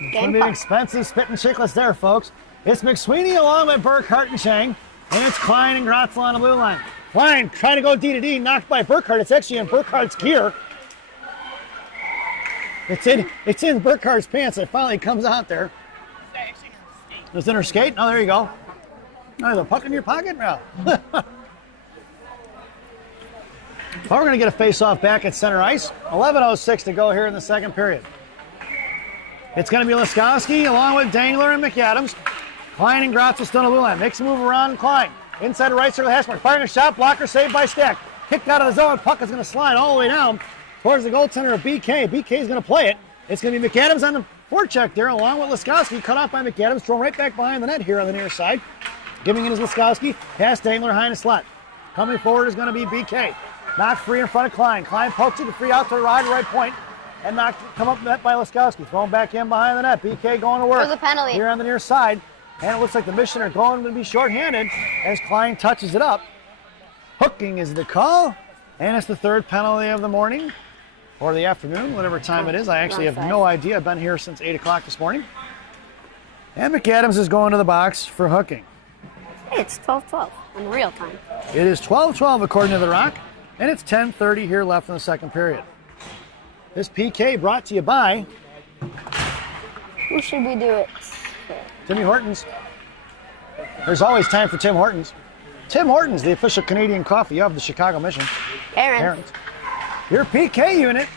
It's going to be expensive spitting chiclets there, folks. It's McSweeney along with Burkhart and Chang, and it's Klein and Grotzel on the blue line. Klein trying to go D to D, knocked by Burkhart. It's actually in Burkhart's gear. It's in Burkhart's pants. It finally comes out there. It's in her skate? Oh, there you go. Oh, there's a puck in your pocket? No. Well, we're going to get a face-off back at center ice. 11:06 to go here in the second period. It's going to be Laskowski along with Dangler and McAdams. Klein and Grotzel still on the blue line. Makes a move around Klein. Inside the right circle, Hashmark firing a shot. Blocker saved by Stack. Kicked out of the zone. Puck is going to slide all the way down towards the goaltender of BK. BK is going to play it. It's going to be McAdams on the forecheck there, along with Laskowski. Cut off by McAdams. Thrown right back behind the net here on the near side. Giving it is Laskowski. Pass Dangler high in the slot. Coming forward is going to be BK. Knocked free in front of Klein. Klein pokes it to free out to the right point. And come up net by Laskowski. Thrown back in behind the net. BK going to work. There's a penalty here on the near side. And it looks like the Mission are going to be shorthanded as Klein touches it up. Hooking is the call. And it's the third penalty of the morning. Or the afternoon, whatever time it is. I actually have no idea. I've been here since 8 o'clock this morning. And McAdams is going to the box for hooking. Hey, it's 12:12 in real time. It is 12:12 according to The Rock. And it's 10:30 here left in the second period. This PK brought to you by... Who should we do it? Timmy Hortons. There's always time for Tim Hortons. Tim Hortons, the official Canadian coffee of the Chicago Mission. Aaron. Your PK unit,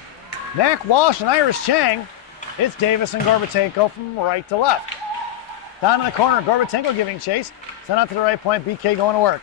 Mac Walsh and Iris Chang. It's Davis and Gorbatenko from right to left. Down in the corner, Gorbatenko giving chase. Sent out to the right point, BK going to work.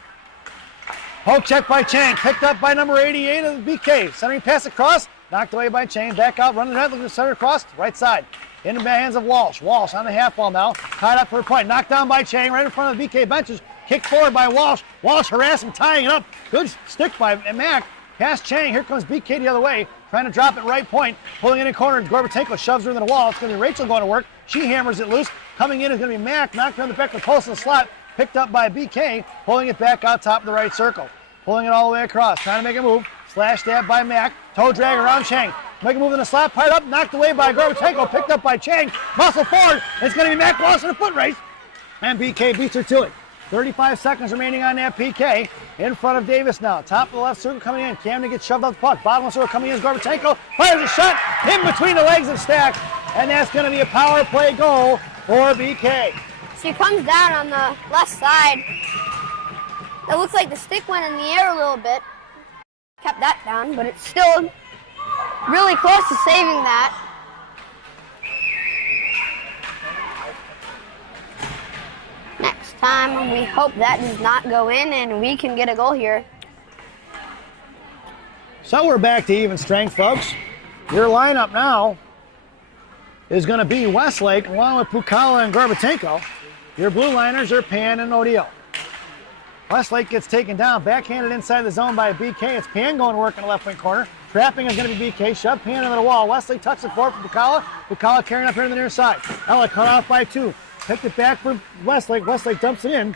Poke check by Chang, picked up by number 88 of the BK. Centering pass across, knocked away by Chang. Back out, running the net, looking to center across, right side. In the hands of Walsh. Walsh on the half wall now. Tied up for a point. Knocked down by Chang right in front of the BK benches. Kicked forward by Walsh. Walsh harassing, tying it up. Good stick by Mac. Past Chang. Here comes BK the other way. Trying to drop it right point. Pulling in a corner. Gorbatenko shoves her into the wall. It's going to be Rachel going to work. She hammers it loose. Coming in is going to be Mac. Knocked around the back of the post in the slot. Picked up by BK. Pulling it back out top of the right circle. Pulling it all the way across. Trying to make a move. Slash stab by Mac. Toe drag around Chang. Make a move in the slot. Fired up. Knocked away by Gorbatenko. Picked up by Chang. Muscle forward. It's going to be Mac Walsh in a foot race. And BK beats her to it. 35 seconds remaining on that PK. In front of Davis now. Top of the left circle coming in. Camden gets shoved off the puck. Bottom of the circle coming in is Gorbatenko. Fires a shot in between the legs of Stack. And that's going to be a power play goal for BK. She comes down on the left side. It looks like the stick went in the air a little bit. Kept that down, but it's still really close to saving that. Next time, we hope that does not go in and we can get a goal here. So we're back to even strength, folks. Your lineup now is going to be Westlake along with Pukala and Gorbatenko. Your blue liners are Pan and O'Deal. Westlake gets taken down, backhanded inside the zone by BK. It's Pan going to work in the left wing corner. Trapping is going to be BK. Shove Pan into the wall. Westlake tucks it forward for Pukala. Pukala carrying up here to the near side. Ella cut off by 2. Picked it back for Westlake. Westlake dumps it in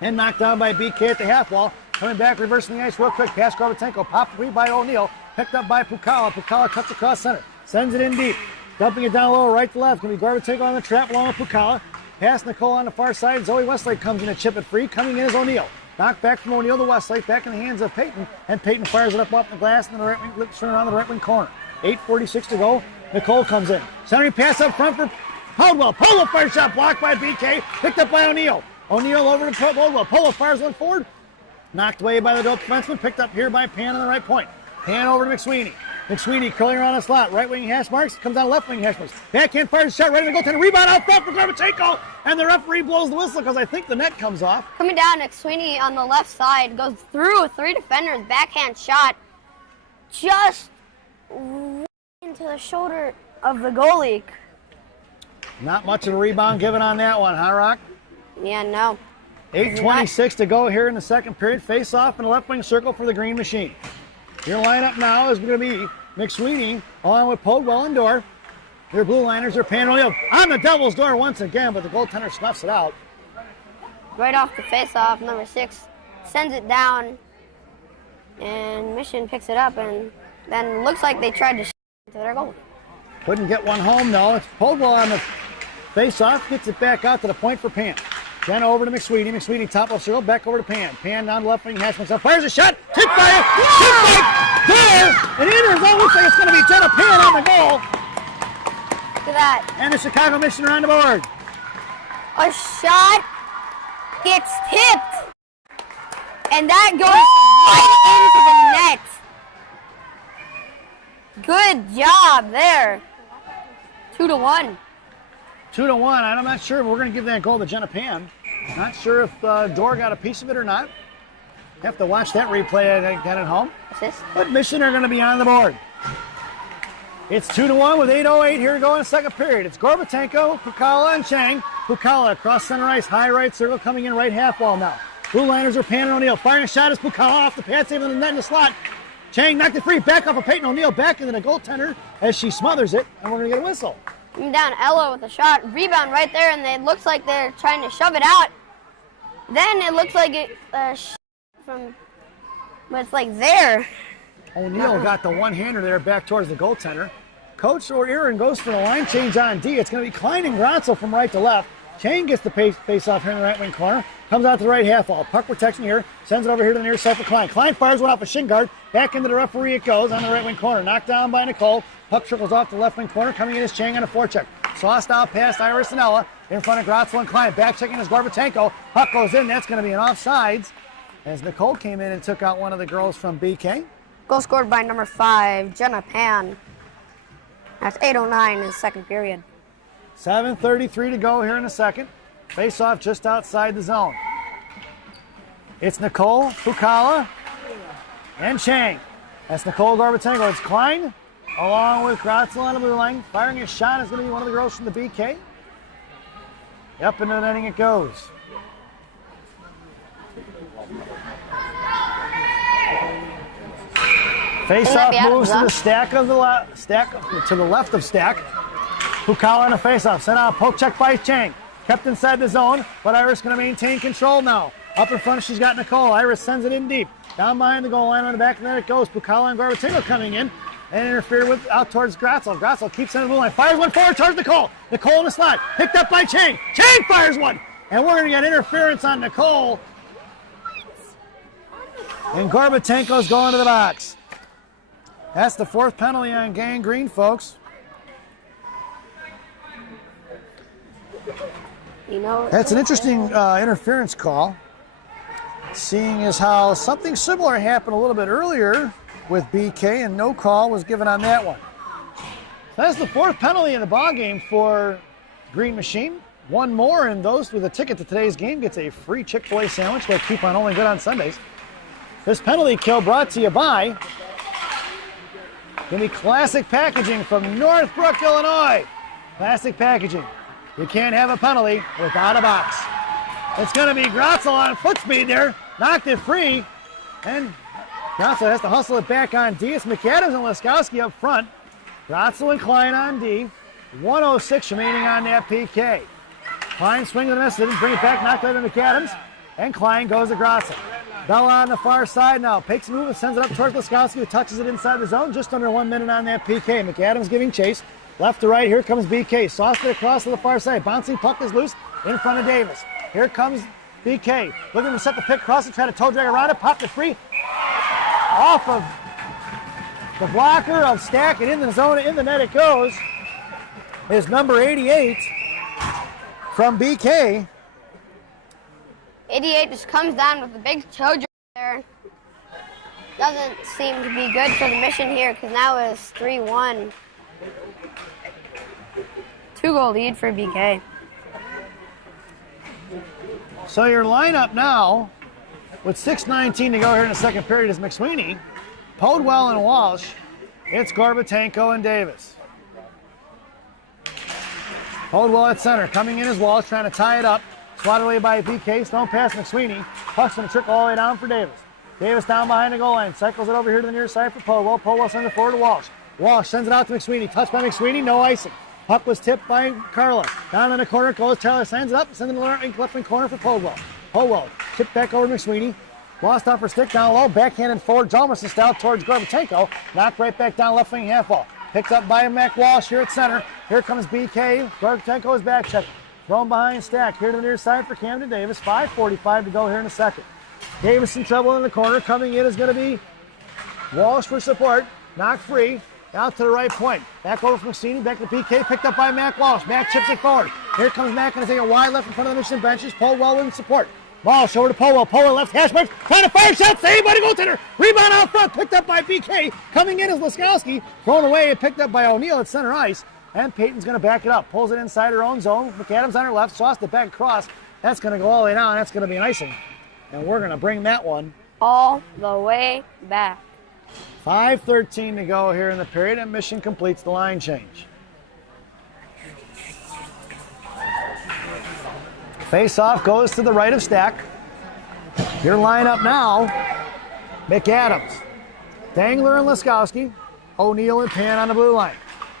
and knocked down by BK at the half wall. Coming back, reversing the ice real quick. Past Gorbatenko. Popped free by O'Neal. Picked up by Pukala. Pukala cuts across center. Sends it in deep. Dumping it down low, right to left. Going to be Gorbatenko on the trap along with Pukala. Past Nicole on the far side. Zoe Westlake comes in to chip it free. Coming in is O'Neal. Knocked back from O'Neill to Westlake, back in the hands of Peyton, and Peyton fires it up off the glass in the right wing, turn around the right wing corner. 8:46 to go. Nicole comes in. Centering pass up front for Podwell. Polo fire shot blocked by BK, picked up by O'Neill. O'Neill over to Podwell. Polo fires one forward. Knocked away by the dope defenseman, picked up here by Pan on the right point. Pan over to McSweeney. McSweeney curling around the slot. Right wing hash marks. Comes down left wing hash marks. Backhand fires a shot right in the goaltender. Rebound out front for Gorbatenko. And the referee blows the whistle because I think the net comes off. Coming down, McSweeney on the left side goes through 3 defenders. Backhand shot. Just into the shoulder of the goalie. Not much of a rebound given on that one, huh, Rock? Yeah, no. 8:26 to go here in the second period. Face off in the left wing circle for the Green Machine. Your lineup now is going to be McSweeney along with Podwell and Dorr. Their blue liners are Pan O'Neill on the Devil's door once again, but the goaltender snuffs it out. Right off the face-off, number 6 sends it down, and Mission picks it up, and then looks like they tried to to their goal. Couldn't get one home, though. It's Podwell on the face-off, gets it back out to the point for Pan. Then over to McSweeney. McSweeney top of circle, back over to Pan. Pan down the left wing, hash himself, fires a shot, tipped by Dorr, and enters. It looks like it's going to be Jenna Pan on the goal. Look at that. And the Chicago Mission are on the board. A shot gets tipped, and that goes right into the net. Good job there. 2-1. 2-1. I'm not sure. We're going to give that goal to Jenna Pan. Not sure if Dorr got a piece of it or not. Have to watch that replay again at home. Assist. But Mission are going to be on the board. It's 2-1 with 8:08. Here we go in the second period. It's Gorbatenko, Pukala, and Chang. Pukala across center ice, high right circle, coming in right half wall now. Blue liners are Pan and O'Neill. Firing a shot as Pukala off the pad, saving the net in the slot. Chang knocked it free, back off of Peyton O'Neill, back into the goaltender as she smothers it, and we're going to get a whistle. Coming down, Ella with a shot, rebound right there, and it looks like they're trying to shove it out. Then it looks like it from, but it's like there. O'Neill got the one-hander there back towards the goaltender. Coach Aaron goes for the line change on D. It's going to be Klein and Grotzel from right to left. Chang gets the face-off here in the right wing corner. Comes out to the right half wall. Puck protection here. Sends it over here to the near side for Klein. Klein fires one off a shin guard. Back into the referee it goes on the right wing corner. Knocked down by Nicole. Puck trickles off the left wing corner. Coming in is Chang on a forecheck. Sauced out past Iris and Ella. In front of Grotzel and Klein. Back checking is Gorbatenko. Puck goes in. That's going to be an offsides. As Nicole came in and took out one of the girls from BK. Goal scored by number 5, Jenna Pan. That's 8:09 in the second period. 7:33 to go here in the second. Face off just outside the zone. It's Nicole, Pukala, and Chang. That's Nicole Gorbatenko. It's Klein along with Grotzel on the blue line. Firing a shot is going to be one of the girls from the BK. Up into the netting it goes. Face-off moves to the stack of the to the left of stack. Pukala on a face-off. Sent out a poke check by Chang. Kept inside the zone, but Iris going to maintain control now. Up in front, she's got Nicole. Iris sends it in deep. Down behind the goal line on the back of the net it goes. Pukala and Gorbatenko coming in and interfere with out towards Grotzel. Grotzel keeps in the blue line. Fires one forward towards Nicole. Nicole in the slot. Picked up by Chang. Chang fires one. And we're going to get interference on Nicole. And Gorbatenko's going to the box. That's the 4th penalty on Gang Green, folks. You know, That's an interesting interference call, seeing as how something similar happened a little bit earlier with BK, and no call was given on that one. That's the 4th penalty in the ballgame for Green Machine. One more, and those with a ticket to today's game gets a free Chick-fil-A sandwich. That coupon only good on Sundays. This penalty kill brought to you by going to be Classic Packaging from Northbrook, Illinois. Classic Packaging. You can't have a penalty without a box. It's going to be Grotzel on foot speed there. Knocked it free. And Grotzel has to hustle it back on D. It's McAdams and Laskowski up front. Grotzel and Klein on D. 1:06 remaining on that PK. Klein swings the miss. Didn't bring it back. Knocked out to McAdams. And Klein goes to Grotzel. Bella on the far side now. Takes a move and sends it up towards Laskowski, who touches it inside the zone. Just under 1 minute on that PK. McAdams giving chase. Left to right, here comes BK. Sauced it across to the far side. Bouncing puck is loose in front of Davis. Here comes BK looking to set the pick across and try to toe drag around it. Popped it free. Off of the blocker of Stack and in the zone. In the net it goes. Is number 88 from BK. 88 just comes down with a big toe drag there. Doesn't seem to be good for the Mission here because now it's 3-1. 2-goal lead for BK. So your lineup now, with 6:19 to go here in the second period, is McSweeney, Podwell, and Walsh. It's Gorbatenko and Davis. Podwell at center, coming in as Walsh, trying to tie it up. Swatted away by BK, thrown past McSweeney. Puck's going to trickle all the way down for Davis. Davis down behind the goal line, cycles it over here to the near side for Podwell. Podwell sends it forward to Walsh. Walsh sends it out to McSweeney, touched by McSweeney, no icing. Puck was tipped by Carla. Down in the corner goes Taylor, sends it up, sends it to the left wing corner for Podwell. Podwell tipped back over to McSweeney. Lost off her stick down low, backhanded forward, Jalmerson style towards Gorbatenko. Knocked right back down left wing half wall. Picked up by Mac Walsh here at center. Here comes BK. Gorbatenko is back check. Thrown behind Stack. Here to the near side for Camden Davis. 5:45 to go here in the second. Davis in trouble in the corner. Coming in is going to be Walsh for support. Knocked free. Out to the right point. Back over from McSweeney. Back to BK. Picked up by Mac Walsh. Mac chips it forward. Here comes Mac. Going to take it wide left in front of the Mission benches. Podwell in support. Walsh over to Podwell. Podwell left hash mark. Trying to fire shot. Saved by the goaltender. Rebound out front. Picked up by BK. Coming in is Laskowski. Thrown away and picked up by O'Neill at center ice. And Peyton's going to back it up. Pulls it inside her own zone. McAdams on her left. Sauced it back across. That's going to go all the way down. That's going to be an icing. And we're going to bring that one All the way back. 5:13 to go here in the period, and Mission completes the line change. Face-off goes to the right of Stack. Your lineup now, McAdams, Dangler and Laskowski, O'Neill and Pan on the blue line.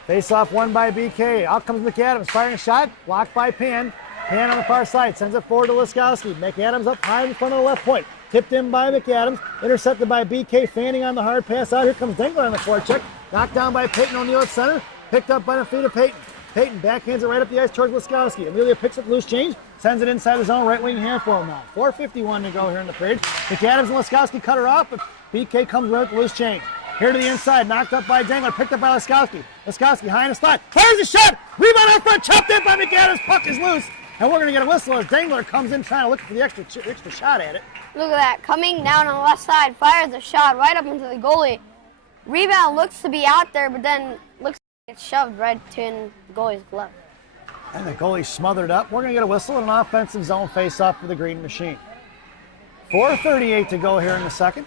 Face-off won by BK. Out comes McAdams, firing a shot, blocked by Pan. Pan on the far side, sends it forward to Laskowski. McAdams up high in front of the left point. Tipped in by McAdams, intercepted by BK, fanning on the hard pass out. Here comes Dangler on the forecheck. Knocked down by Peyton O'Neill at center. Picked up by the feet of Peyton. Peyton backhands it right up the ice towards Laskowski. Amelia picks up loose change, sends it inside the zone, right wing half wall now. 4:51 to go here in the period. McAdams and Laskowski cut her off, but BK comes right with the loose change. Here to the inside, knocked up by Dangler, picked up by Laskowski. Laskowski high in the slot, fires a shot, rebound out front, chopped in by McAdams, puck is loose. And we're going to get a whistle as Dangler comes in trying to look for the extra shot at it. Look at that. Coming down on the left side, fires a shot right up into the goalie. Rebound looks to be out there, but then looks like it's shoved right in the goalie's glove. And the goalie smothered up. We're going to get a whistle and an offensive zone face-off for the Green Machine. 4:38 to go here in the second.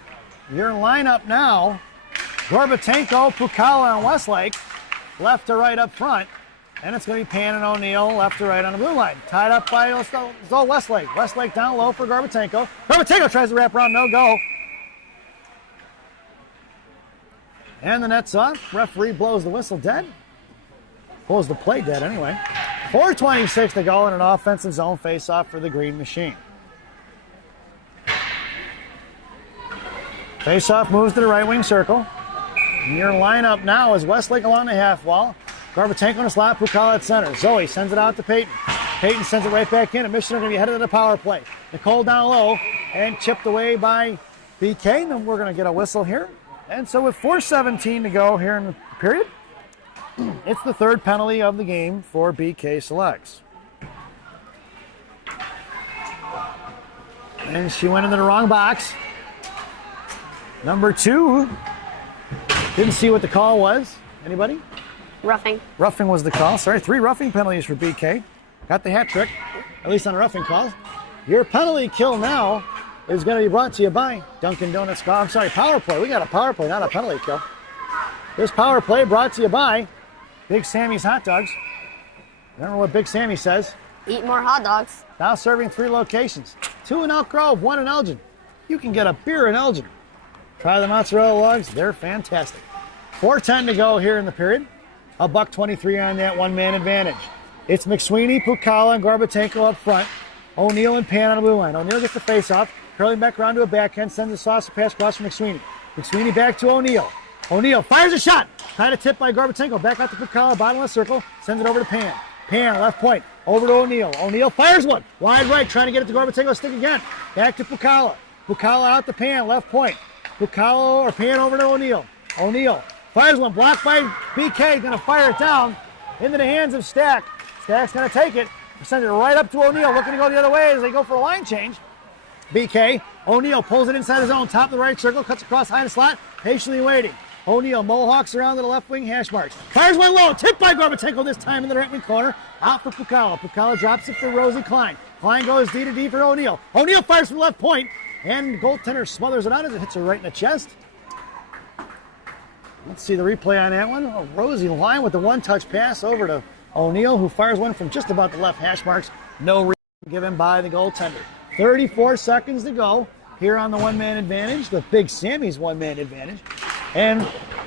Your lineup now, Gorbatenko, Pukala, and Westlake, left to right up front. And it's going to be Pan and O'Neill left to right on the blue line. Tied up by Zoe Westlake. Westlake down low for Gorbatenko. Gorbatenko tries to wrap around, no go. And the net's off. Referee blows the whistle dead. Blows the play dead anyway. 4:26 to go in an offensive zone face-off for the Green Machine. Face-off moves to the right wing circle. And your lineup now is Westlake along the half wall. Gorbatenko in the slot, Pukala at center. Zoe sends it out to Peyton. Peyton sends it right back in, and Mission are going to be headed to the power play. Nicole down low and chipped away by BK, and then we're going to get a whistle here. And so with 4:17 to go here in the period, it's the third penalty of the game for BK Selects. And she went into the wrong box. Number 2, didn't see what the call was. Anybody? Roughing. Roughing was the call. Sorry, 3 roughing penalties for BK. Got the hat trick, at least on the roughing calls. Your penalty kill now is going to be brought to you by Dunkin' Donuts. I'm sorry, power play. We got a power play, not a penalty kill. This power play brought to you by Big Sammy's Hot Dogs. Remember what Big Sammy says? Eat more hot dogs. Now serving 3 locations. 2 in Elk Grove, 1 in Elgin. You can get a beer in Elgin. Try the mozzarella logs. They're fantastic. 4:10 to go here in the period. $1.23 on that one-man advantage. It's McSweeney, Pukala, and Gorbatenko up front. O'Neill and Pan on the blue line. O'Neill gets the face-off, curling back around to a backhand, sends a saucer pass across from McSweeney. McSweeney back to O'Neill. O'Neill fires a shot. Tied a tip by Gorbatenko. Back out to Pukala, bottom of the circle, sends it over to Pan. Pan, left point. Over to O'Neal. O'Neal fires one. Wide right, trying to get it to Gorbatenko. Stick again. Back to Pukala. Pukala out the pan, left point. Pukala or pan over to O'Neal. O'Neal fires one. Blocked by BK. Going to fire it down into the hands of Stack. Stack's going to take it. Send it right up to O'Neal. Looking to go the other way as they go for a line change. BK. O'Neal pulls it inside his own. Top of the right circle. Cuts across high in the slot. Patiently waiting. O'Neal mohawks around to the left wing hash marks. Fires one low. Tipped by Gorbatenko this time in the right wing corner. Out for Pukala. Pukala drops it for Rosie Klein. Klein goes D to D for O'Neal. O'Neal fires from left point. And goaltender smothers it out as it hits her right in the chest. Let's see the replay on that one. Oh, Rosie Klein with the one-touch pass over to O'Neal, who fires one from just about the left hash marks. No reason given by the goaltender. 34 seconds to go here on the one-man advantage, the Big Sammy's one-man advantage. And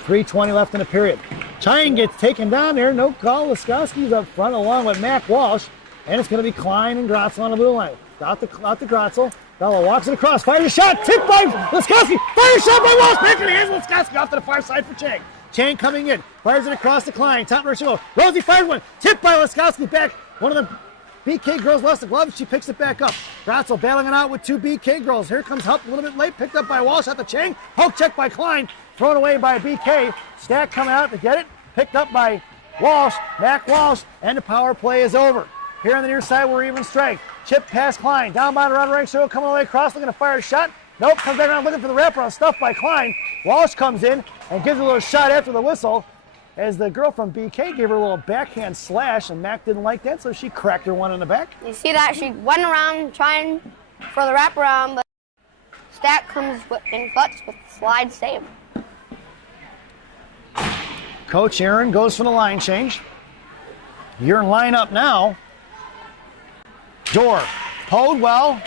3:20 left in the period. Chine gets taken down there. No call. Laskowski's up front along with Mac Walsh. And it's going to be Klein and Grotzel on the blue line. Out to Grotzel. Bella walks it across. Fires a shot. Tipped by Laskowski. Fires a shot by Walsh. Back in the hands of Laskowski off to the far side for Chang. Chang coming in. Fires it across the Klein. Top right circle. Rosie fires one. Tipped by Laskowski back. One of the BK girls lost the glove. She picks it back up. Grotzel battling it out with two BK girls. Here comes Hupp a little bit late. Picked up by Walsh at the Chang. Poke check by Klein. Thrown away by BK. Stack coming out to get it. Picked up by Walsh. Mac Walsh. And the power play is over. Here on the near side, we're even strength. Chip past Klein. Down by the right circle. Coming away across. Looking to fire a shot. Nope. Comes back around looking for the wraparound stuff by Klein. Walsh comes in and gives a little shot after the whistle. As the girl from BK gave her a little backhand slash, and Mac didn't like that, so she cracked her one in the back. You see that? She went around trying for the wraparound, but Stack comes in clutch with slide save. Coach Aaron goes for the line change. Your lineup now. Dorr, Podwell,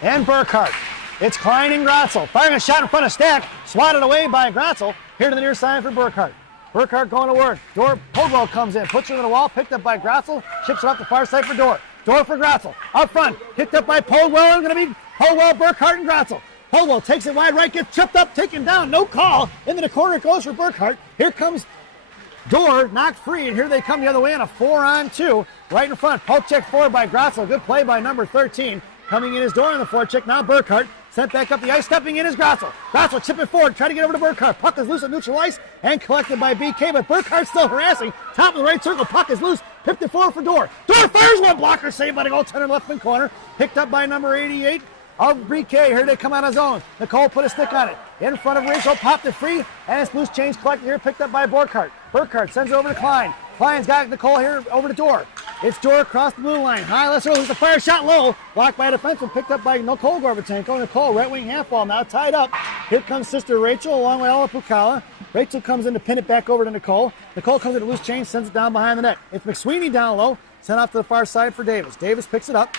and Burkhart. It's Klein and Grotzel. Firing a shot in front of Stack. Swatted away by Grotzel. Here to the near side for Burkhart. Burkhart going to work. Podwell comes in. Puts her to the wall. Picked up by Grotzel. Ships it off the far side for Dorr. Dorr for Grotzel. Up front. Picked up by Podwell. Going to be Podwell, Burkhart, and Grotzel. Podwell takes it wide right. Gets tripped up. Taken down. No call. Into the corner it goes for Burkhart. Here comes Dorr, knocked free, and here they come the other way on a 4-on-2. Right in front. Poke check forward by Grotzel. Good play by number 13. Coming in is Dorr on the forecheck. Now Burkhart. Sent back up the ice. Stepping in is Grotzel. Grotzel chipping forward. Trying to get over to Burkhart. Puck is loose at neutral ice and collected by BK, but Burkhart still harassing. Top of the right circle. Puck is loose. Pipped it forward for Dorr. Dorr fires one. Blocker saved by the goaltender left wing corner. Picked up by number 88 of BK. Here they come out of zone. Nicole put a stick on it. In front of Rachel. Popped it free. And it's loose change collected here. Picked up by Burkhart. Burkhart sends it over to Klein. Klein's got Nicole here over to Dorr. It's Dorr across the blue line. High, let's roll. It's a fire shot low. Blocked by a defenseman. Picked up by Nicole Gorbatenko. Nicole, right wing half wall now tied up. Here comes sister Rachel along with Ella Pukala. Rachel comes in to pin it back over to Nicole. Nicole comes in a loose change, sends it down behind the net. It's McSweeney down low. Sent off to the far side for Davis. Davis picks it up.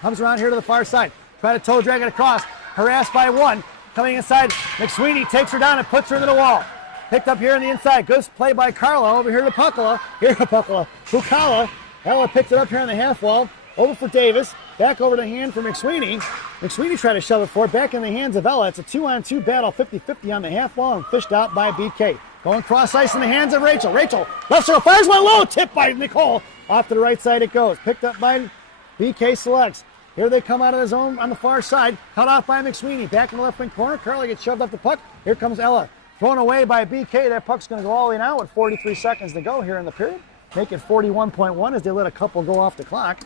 Comes around here to the far side. Try to toe drag it across. Harassed by one. Coming inside. McSweeney takes her down and puts her into the wall. Picked up here on the inside. Good play by Carlo. Over here to Pukala. Here to Pukala. Pukala. Ella picks it up here on the half wall. Over for Davis. Back over the hand for McSweeney. McSweeney tried to shove it forward. Back in the hands of Ella. It's a 2-on-2 battle. 50-50 on the half wall and fished out by BK. Going cross ice in the hands of Rachel. Rachel left circle. Fires one low. Tipped by Nicole. Off to the right side it goes. Picked up by BK Selects. Here they come out of the zone on the far side. Cut off by McSweeney. Back in the left wing corner. Carly gets shoved up the puck. Here comes Ella. Thrown away by BK. That puck's going to go all the way now with 43 seconds to go here in the period. Make it 41.1 as they let a couple go off the clock.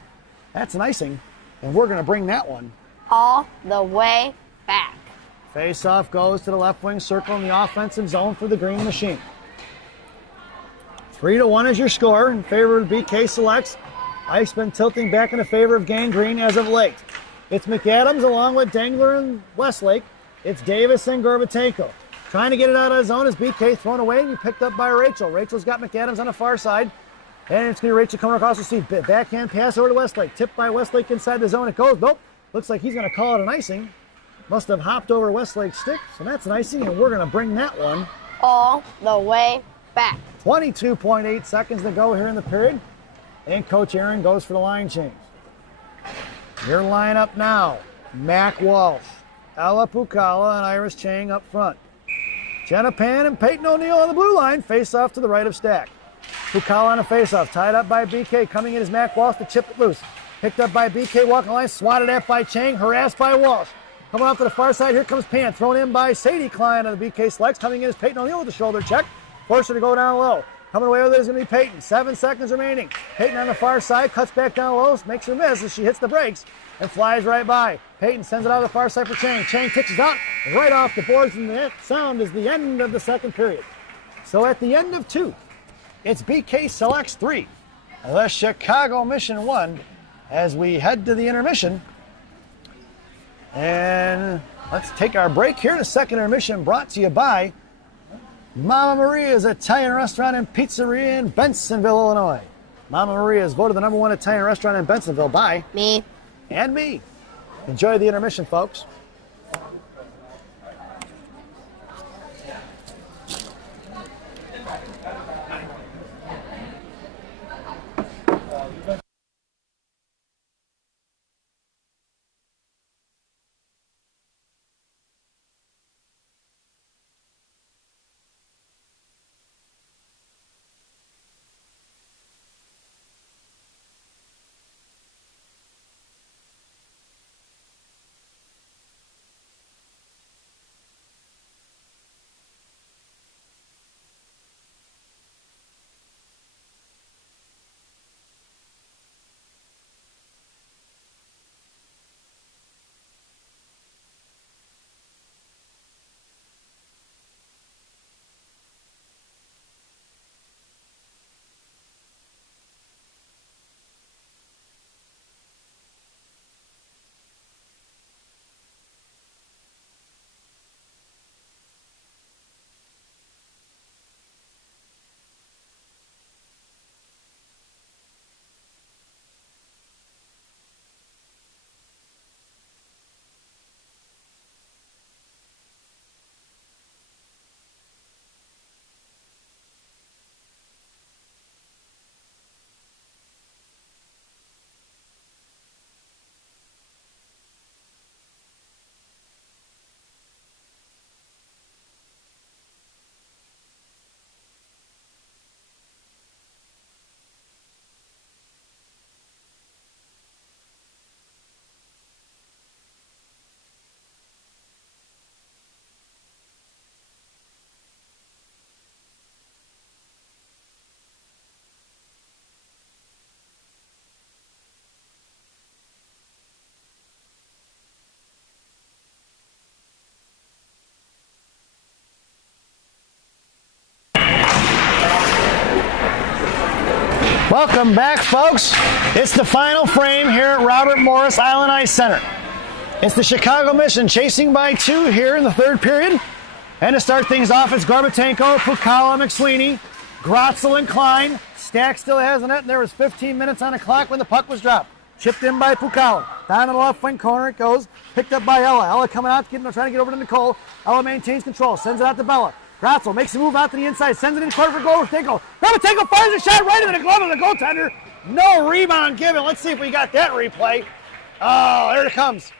That's an icing, and we're going to bring that one all the way back. Face-off goes to the left wing circle in the offensive zone for the Green Machine. 3-1 is your score in favor of BK Selects. Ice been tilting back in favor of Gang Green as of late. It's McAdams along with Dangler and Westlake. It's Davis and Gorbatenko. Trying to get it out of the zone is BK thrown away and picked up by Rachel. Rachel's got McAdams on the far side. And it's going to be Rachel coming across the seat. Backhand pass over to Westlake. Tipped by Westlake inside the zone. It goes. Nope. Looks like he's going to call it an icing. Must have hopped over Westlake's stick. So that's an icing, and we're going to bring that one all the way back. 22.8 seconds to go here in the period. And Coach Aaron goes for the line change. Your lineup now. Mac Walsh, Ella Pukala, and Iris Chang up front. Jenna Pan and Peyton O'Neill on the blue line face off to the right of Stack. Pukala on a faceoff, tied up by BK, coming in is Mac Walsh to chip it loose. Picked up by BK, walking the line, swatted at by Chang, harassed by Walsh. Coming off to the far side, here comes Pan, thrown in by Sadie Klein on the BK selects. Coming in is Peyton O'Neill with the shoulder check. Forced her to go down low. Coming away with it is going to be Peyton. 7 seconds remaining. Peyton on the far side, cuts back down low, makes her miss as she hits the brakes and flies right by. Peyton sends it out the far side for Chang. Chang kicks it out right off the boards, and that sound is the end of the second period. So at the end of 2, it's BK selects 3. The Chicago Mission 1 as we head to the intermission. And let's take our break here. The second intermission brought to you by Mama Maria's Italian Restaurant and Pizzeria in Bensenville, Illinois. Mama Maria is voted the #1 Italian restaurant in Bensenville by Me. and me. Enjoy the intermission, folks. Welcome back, folks. It's the final frame here at Robert Morris Island Ice Center. It's the Chicago Mission chasing by 2 here in the third period. And to start things off, it's Gorbatenko, Pukala, McSweeney, Grotzel, and Klein. Stack still has the net, and there was 15 minutes on the clock when the puck was dropped. Chipped in by Pukala. Down in the left wing corner it goes. Picked up by Ella. Ella coming out, trying to get over to Nicole. Ella maintains control, sends it out to Bella. Grotzel makes a move out to the inside, sends it in corner for Gorbatenko. Gorbatenko fires a shot right into the glove of the goaltender. No rebound given. Let's see if we got that replay. Oh, there it comes.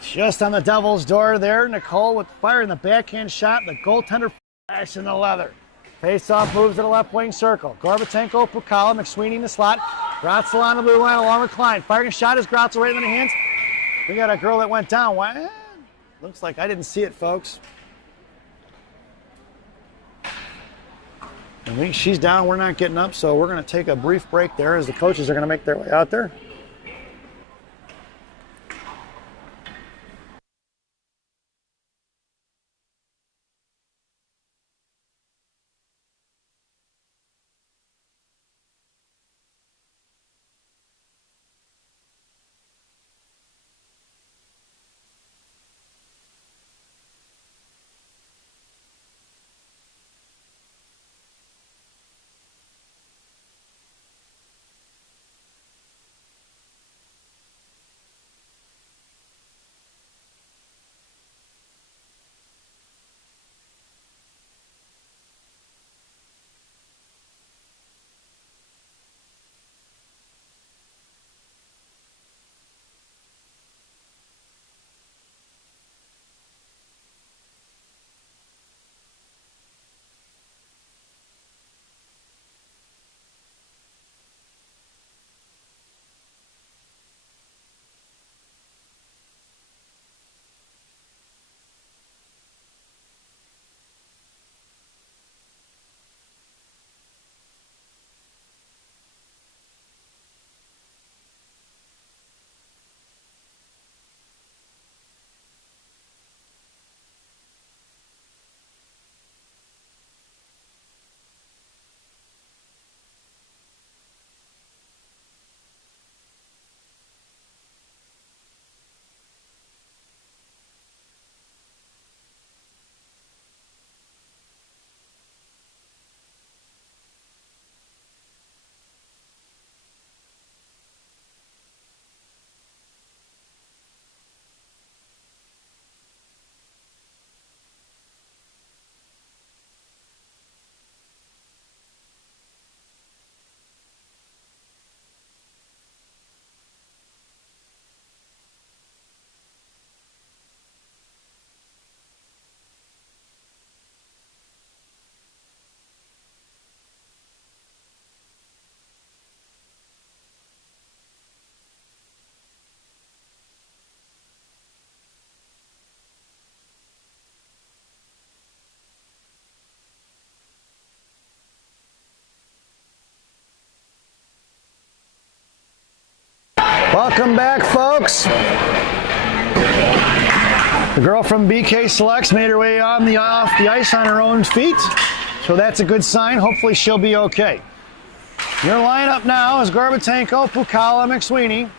Just on the Devil's door there. Nicole with firing the backhand shot. The goaltender flashing the leather. Face-off moves to the left wing circle. Gorbatenko, Pukala, McSweeney in the slot. Grotzel on the blue line along with Klein. Firing a shot is Grotzel right in the hands. We got a girl that went down. What? Looks like I didn't see it, folks. And she's down, we're not getting up, so we're going to take a brief break there as the coaches are going to make their way out there. Welcome back, folks. The girl from BK Selects made her way off the ice on her own feet, so that's a good sign. Hopefully she'll be okay. Your lineup now is Gorbatenko, Pukala, McSweeney.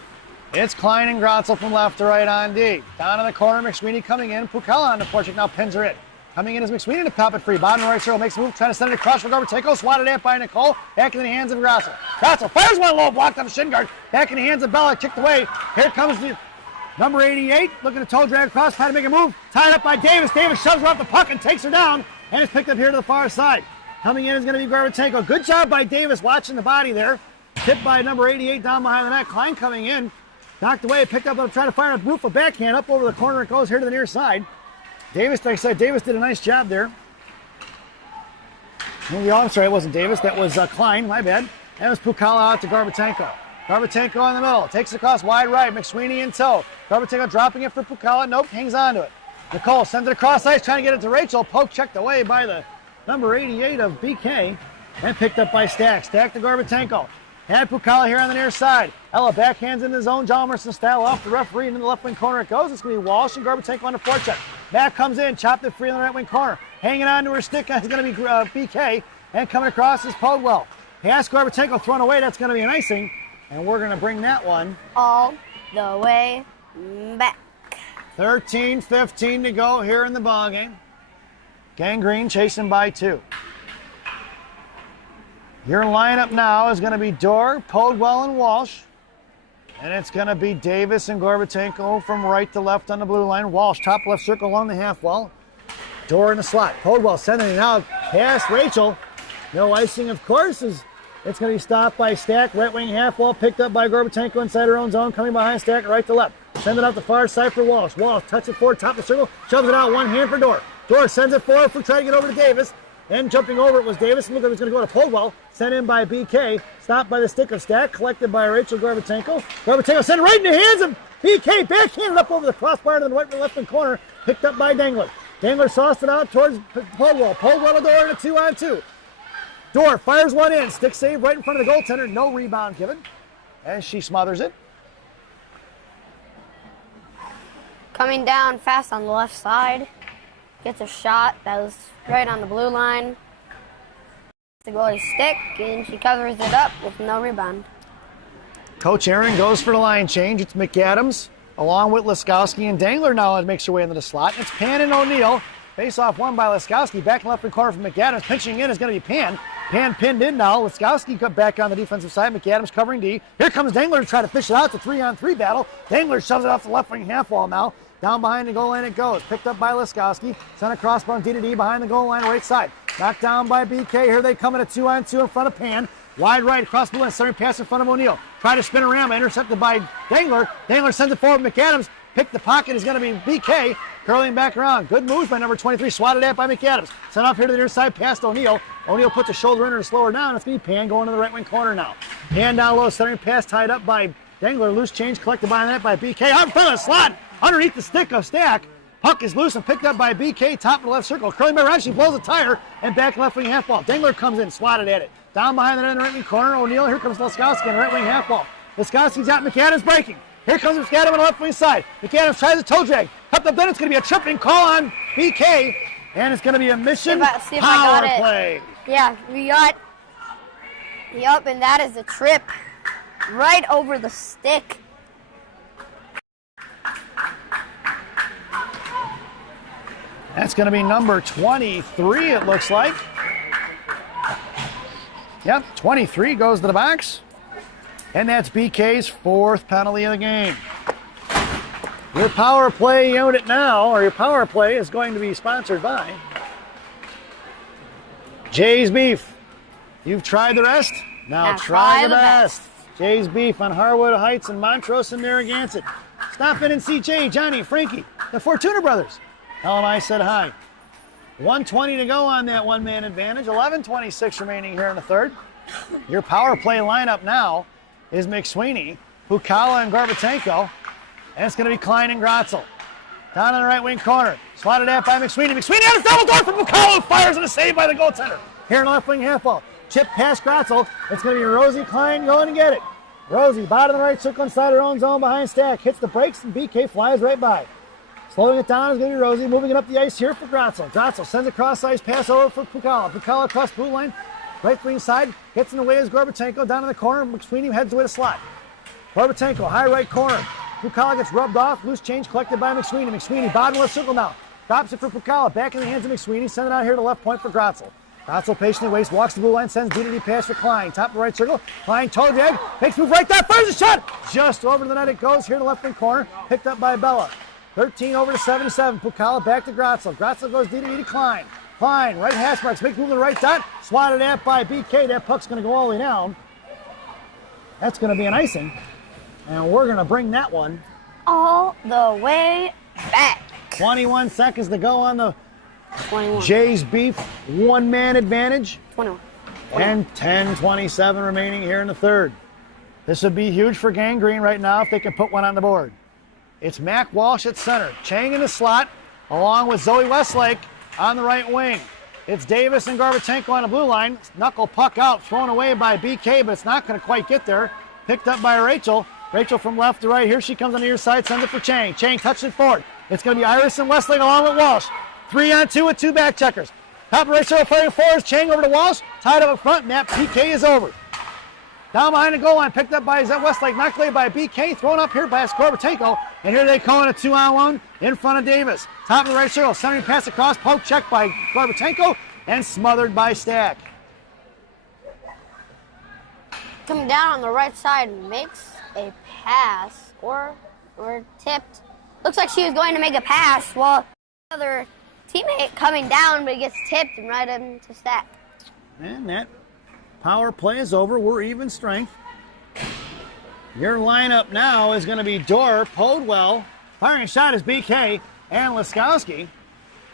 It's Klein and Grotzel from left to right on D. Down in the corner, McSweeney coming in. Pukala on the forecheck, now pins her in. Coming in is McSweeney to pop it free. Bottom right circle, makes a move, trying to send it across for Gorbatenko. Swatted at by Nicole. Back in the hands of Grotzel. Grotzel fires one low, blocked on the shin guard. Back in the hands of Bella, kicked away. Here comes the number 88, looking to toe drag across, trying to make a move. Tied up by Davis. Davis shoves her off the puck and takes her down. And it's picked up here to the far side. Coming in is going to be Gorbatenko. Good job by Davis watching the body there. Tipped by number 88 down behind the net. Klein coming in. Knocked away, picked up, trying to fire a roof, a backhand up over the corner. It goes here to the near side. Davis, like I said, Davis did a nice job there. I'm sorry, it wasn't Davis. That was Klein, my bad. That was Pukala out to Gorbatenko. Gorbatenko in the middle. Takes it across wide right. McSweeney in tow. Gorbatenko dropping it for Pukala. Nope, hangs on to it. Nicole sends it across ice, trying to get it to Rachel. Poke checked away by the number 88 of BK. And picked up by Stack. Stack to Gorbatenko. Had Pukala here on the near side. Ella backhands in the zone. John Emerson style off the referee. Into the left wing corner it goes. It's going to be Walsh and Gorbatenko on the forecheck. Back comes in. Chopped it free on the right wing corner. Hanging on to her stick is going to be BK. And coming across is Podwell. Pass Gorbatenko thrown away. That's going to be an icing. And we're going to bring that one all the way back. 13-15 to go here in the ballgame. Gangrene chasing by 2. Your lineup now is going to be Dorr, Podwell, and Walsh. And it's going to be Davis and Gorbatenko from right to left on the blue line. Walsh, top left circle along the half wall. Dorr in the slot. Podwell sending it out past Rachel. No icing, of course, as it's going to be stopped by Stack. Right wing half wall picked up by Gorbatenko inside her own zone. Coming behind Stack, right to left. Send it out the far side for Walsh. Walsh touches it forward, top of the circle. Shoves it out, one hand for Dorr. Dorr sends it forward for trying to get over to Davis. And jumping over it was Davis. Looked like it was going to go to Podwell. Sent in by BK. Stopped by the stick of Stack. Collected by Rachel Gorbatenko. Gorbatenko sent it right in the hands of BK. Backhanded up over the crossbar to the right left corner. Picked up by Dangler. Dangler sauced it out towards Podwell. Podwell to Dorr in a 2-on-2. Dorr fires one in. Stick save right in front of the goaltender. No rebound given. As she smothers it. Coming down fast on the left side. Gets a shot that was right on the blue line. The goalie's stick, and she covers it up with no rebound. Coach Aaron goes for the line change. It's McAdams along with Laskowski, and Dangler now makes her way into the slot. It's Pan and O'Neill. Face-off won by Laskowski. Back in left wing corner from McAdams. Pinching in is going to be Pan. Pan pinned in now. Laskowski got back on the defensive side. McAdams covering D. Here comes Dangler to try to fish it out. It's a 3-on-3 battle. Dangler shoves it off the left wing half wall now. Down behind the goal line it goes. Picked up by Laskowski. Sent across from D to D behind the goal line right side. Knocked down by BK. Here they come in a 2-on-2 in front of Pan. Wide right across the line. Centering pass in front of O'Neill. Try to spin around. Intercepted by Dangler. Dangler sends it forward. McAdams. Picked the pocket is going to be BK. Curling back around. Good moves by number 23. Swatted at by McAdams. Sent off here to the near side past O'Neill. O'Neill puts a shoulder in her to slow her down. It's going to be Pan going to the right wing corner now. Pan down low. Centering pass tied up by Dangler. Loose change collected by that by BK. Out in front of the slot. Underneath the stick of Stack. Puck is loose and picked up by BK. Top of the left circle. Curling back around. She blows a tire. And back left wing half ball. Dangler comes in. Swatted at it. Down behind the net in the right wing corner. O'Neill. Here comes Laskowski in the right wing half ball. Laskowski's got McAdams breaking. Here comes McAdams on the left wing side. McAdams tries a toe drag. Up the then it's going to be a tripping call on BK. And it's going to be a mission power play. Yeah, we got. Yup, and that is a trip right over the stick. That's going to be number 23, it looks like. Yep, 23 goes to the box. And that's BK's 4th penalty of the game. Your power play unit now, or your power play, is going to be sponsored by Jay's Beef. You've tried the rest? Now try the best. Jay's Beef on Harwood Heights and Montrose and Narragansett. Stop in and see Jay, Johnny, Frankie, the Fortuna brothers. Tell them I said hi. 1:20 to go on that one-man advantage. 11:26 remaining here in the third. Your power play lineup now is McSweeney, Pukala, and Gorbatenko. And it's going to be Klein and Grotzel. Down in the right wing corner. Swatted at by McSweeney. McSweeney has a double door for Pukala. Fires and a save by the goaltender. Here in the left wing half ball. Chip past Grotzel. It's going to be Rosie Klein going to get it. Rosie, bottom of the right circle inside her own zone behind Stack. Hits the brakes and BK flies right by. Slowing it down is going to be Rosie. Moving it up the ice here for Gratzel. Gratzel sends a cross-ice pass over for Pukala. Pukala across blue line. Right wing side. Gets in the way as Gorbatenko down in the corner. McSweeney heads away to slot. Gorbatenko, high right corner. Pukala gets rubbed off. Loose change collected by McSweeney. McSweeney, bottom left circle now. Drops it for Pukala. Back in the hands of McSweeney. Send it out here to left point for Gratzel. Gratzel patiently waits, walks the blue line, sends DDD pass for Klein. Top of the right circle. Klein, toe drag, makes move right there, fires a shot! Just over to the net it goes, here to left wing corner, picked up by Bella. 13 over to 77, Pukala back to Gratzel. Gratzel goes DDD to Klein. Klein, right hash marks, makes move to the right dot, swatted at by BK. That puck's gonna go all the way down. That's gonna be an icing. And we're gonna bring that one all the way back. 21 seconds to go on the 21. Jay's Beef one-man advantage. 21. And 10:27 remaining here in the third. This would be huge for Gang Green right now if they can put one on the board. It's Mac Walsh at center. Chang in the slot, along with Zoe Westlake on the right wing. It's Davis and Gorbatenko on the blue line. Knuckle puck out, thrown away by BK, but it's not going to quite get there. Picked up by Rachel. Rachel from left to right. Here she comes on the near side, sends it for Chang. Chang touches it forward. It's going to be Iris and Westlake along with Walsh. 3-on-2 with two back checkers. Top of Rachel fighting forwards. Chang over to Walsh. Tied up front. And that PK is over. Down behind the goal line. Picked up by Zet Westlake. Knocked away by BK. Thrown up here by Gorbatenko. And here they call it a 2-on-1 in front of Davis. Top of the right circle. Sending pass across. Poke check by Gorbatenko. And smothered by Stack. Coming down on the right side, makes a pass. Or tipped. Looks like she was going to make a pass. Well, other teammate coming down, but he gets tipped and right into Stack. And that power play is over. We're even strength. Your lineup now is going to be Dorr, Podwell, firing a shot is BK, and Laskowski.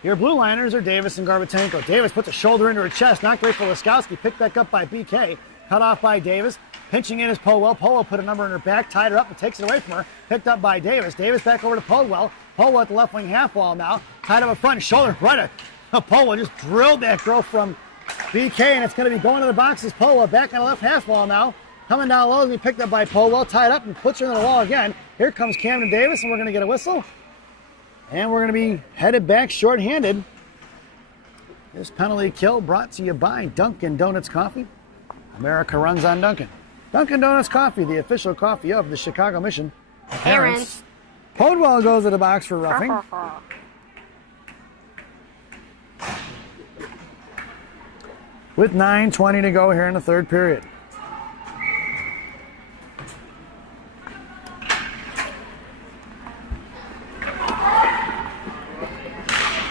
Your blue liners are Davis and Gorbatenko. Davis puts a shoulder into her chest, knocked away for Laskowski, picked back up by BK, cut off by Davis. Pinching in is Podwell. Podwell put a number in her back, tied her up, and takes it away from her. Picked up by Davis. Davis back over to Podwell. Podwell at the left wing half wall now. Tied up in front, shoulder right. Podwell just drilled that girl from BK, and it's going to be going to the boxes. Podwell back on the left half wall now. Coming down low, and be picked up by Podwell, tied up, and puts her into the wall again. Here comes Camden Davis, and we're going to get a whistle. And we're going to be headed back shorthanded. This penalty kill brought to you by Dunkin' Donuts Coffee. America runs on Dunkin'. Dunkin' Donuts Coffee, the official coffee of the Chicago Mission. Parents. Podwell goes to the box for roughing. With 9:20 to go here in the third period.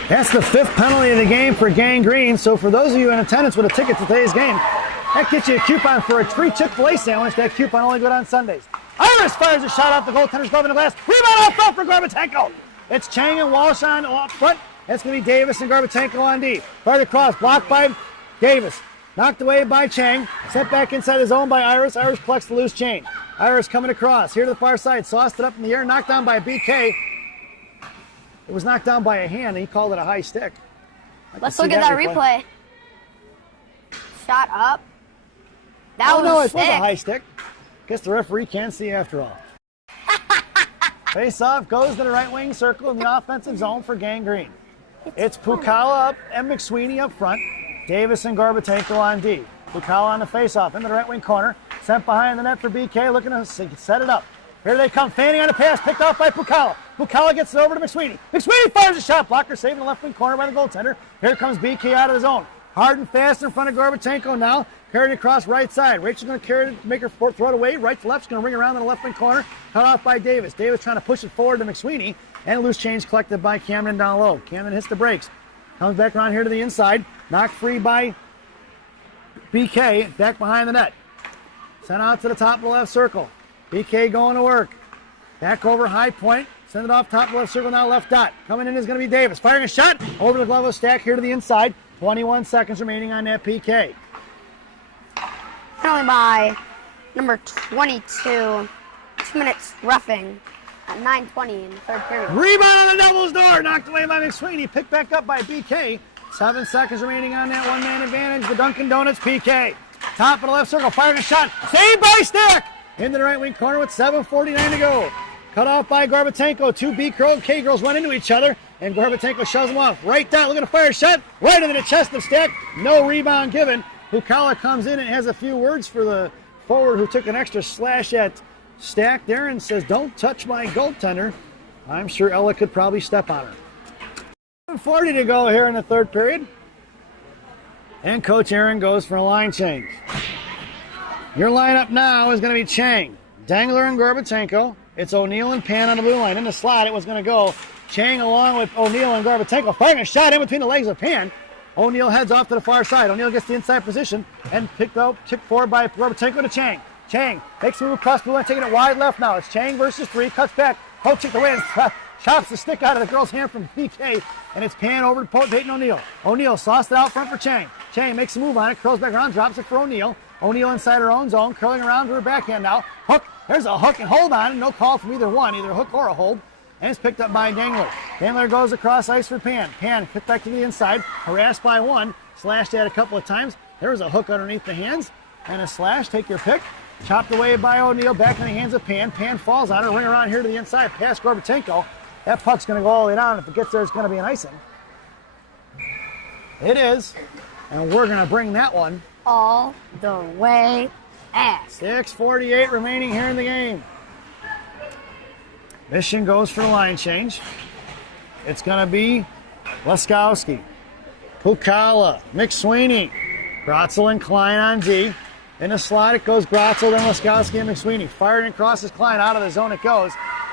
That's the fifth penalty of the game for Gang Green. So for those of you in attendance with a ticket to today's game, that gets you a coupon for a free Chick-fil-A sandwich. That coupon only good on Sundays. Iris fires a shot off the goaltender's glove in the glass. Rebound off front for Gorbatenko. It's Chang and Walsh on up front. That's going to be Davis and Gorbatenko on D. Fired across, blocked by Davis. Knocked away by Chang. Sent back inside his own by Iris. Iris collects the loose change. Iris coming across. Here to the far side. Sauced it up in the air. Knocked down by BK. It was knocked down by a hand. He called it a high stick. Let's look at that replay. Shot up. That was no, it stick. was a high stick. Guess the referee can't see after all. Face-off goes to the right wing circle in the offensive zone for Gang Green. It's Pukala up and McSweeney up front. Davis and Gorbatenko on D. Pukala on the face-off into the right wing corner. Sent behind the net for BK, looking to set it up. Here they come, fanning on a pass, picked off by Pukala. Pukala gets it over to McSweeney. McSweeney fires a shot, blocker saved in the left wing corner by the goaltender. Here comes BK out of his own. Hard and fast in front of Gorbatenko now. Carried across right side. Rachel's going to carry it, make her throw it away. Right to left's going to ring around in the left wing corner. Cut off by Davis. Davis trying to push it forward to McSweeney. And loose change collected by Camden down low. Camden hits the brakes. Comes back around here to the inside. Knocked free by BK. Back behind the net. Sent out to the top of the left circle. BK going to work. Back over high point. Send it off top of the left circle now left dot. Coming in is going to be Davis. Firing a shot over the glove of Stack here to the inside. 21 seconds remaining on that PK. Penalty by number 22. 2 minutes roughing at 9:20 in the third period. Rebound on the Devils' door. Knocked away by McSweeney. Picked back up by BK. 7 seconds remaining on that one-man advantage. The Dunkin' Donuts PK. Top of the left circle. Firing a shot. Saved by Stack. into the right wing corner with 7:49 to go. Cut off by Gorbatenko. Two K girls run into each other, and Gorbatenko shoves them off. Right down, looking to fire a shot, right into the chest of Stack. No rebound given. Pukala comes in and has a few words for the forward who took an extra slash at Stack there and says, "Don't touch my goaltender." I'm sure Ella could probably step on her. 7:40 to go here in the third period. And Coach Aaron goes for a line change. Your lineup now is going to be Chang, Dangler, and Gorbatenko. It's O'Neill and Pan on the blue line. In the slot, it was going to go Chang along with O'Neill and Gorbatenko. Firing a shot in between the legs of Pan. O'Neill heads off to the far side. O'Neill gets the inside position and tipped forward by Gorbatenko to Chang. Chang makes a move across the blue line, taking it wide left now. It's Chang versus three, cuts back. Poke took the way and chops the stick out of the girl's hand from BK, and it's Pan over to Peyton O'Neill. O'Neill sauced it out front for Chang. Chang makes a move on it, curls back around, drops it for O'Neill. O'Neill inside her own zone, curling around to her backhand now. Hook, there's a hook and hold on, and no call from either one, either a hook or a hold. And it's picked up by Dangler. Dangler goes across ice for Pan. Pan kicked back to the inside, harassed by one, slashed at a couple of times. There was a hook underneath the hands, and a slash, take your pick. Chopped away by O'Neill, back in the hands of Pan. Pan falls on her, ring around here to the inside, past Gorbatenko. That puck's going to go all the way down. If it gets there, it's going to be an icing. It is, and we're going to bring that one all the way back. 6:48 remaining here in the game. Mission goes for a line change. It's going to be Laskowski, Pukala, McSweeney, Grotzel and Klein on D. In the slot, it goes Grotzel, then Laskowski and McSweeney. Firing across his Klein, out of the zone it goes.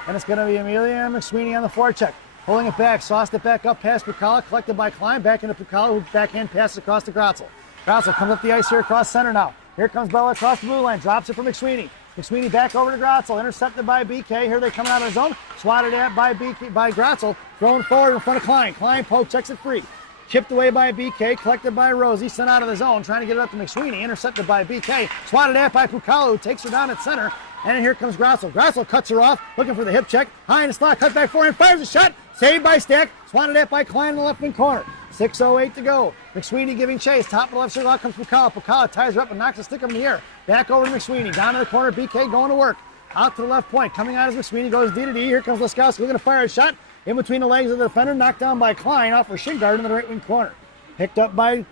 And it's going to be Amelia and McSweeney on the forecheck. Pulling it back, sauced it back up past Pukala, collected by Klein, back into Pukala, who backhand passes across to Grotzel. Grotzel comes up the ice here across center now. Here comes Bella across the blue line, drops it for McSweeney. McSweeney back over to Grotzel, intercepted by BK. Here they coming out of the zone, swatted at by Grotzel, thrown forward in front of Klein. Klein poke, checks it free. Chipped away by BK, collected by Rosie, sent out of the zone, trying to get it up to McSweeney, intercepted by BK, swatted at by Pukala, who takes her down at center, and here comes Grotzel. Grotzel cuts her off, looking for the hip check, high in the slot, cut back forehand, fires a shot, saved by Stack, swatted at by Klein in the left wing corner. 6:08 to go. McSweeney giving chase, top of the left circle, out comes Pukala. Pukala ties her up and knocks a stick up in the air. Back over to McSweeney, down to the corner, BK going to work. Out to the left point, coming out as McSweeney goes D to D. Here comes Laskowski, looking to fire a shot in between the legs of the defender, knocked down by Klein off her shin guard in the right wing corner. Picked up by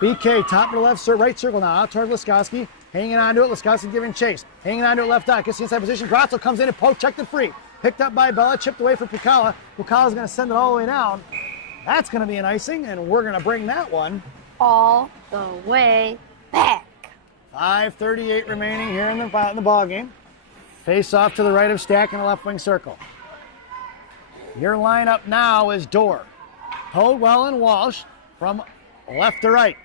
BK, top of the left right circle now, out towards Laskowski, hanging on to it. Laskowski giving chase, hanging on to it left out, gets the inside position. Grotzel comes in and poke, checked it free. Picked up by Bella, chipped away for Pukala. Pukala's going to send it all the way down. That's going to be an icing, and we're going to bring that one all the way back. 5:38 remaining here in the ball game. Face off to the right of Stack in the left wing circle. Your lineup now is Dorr, Holdwell, and Walsh from left to right.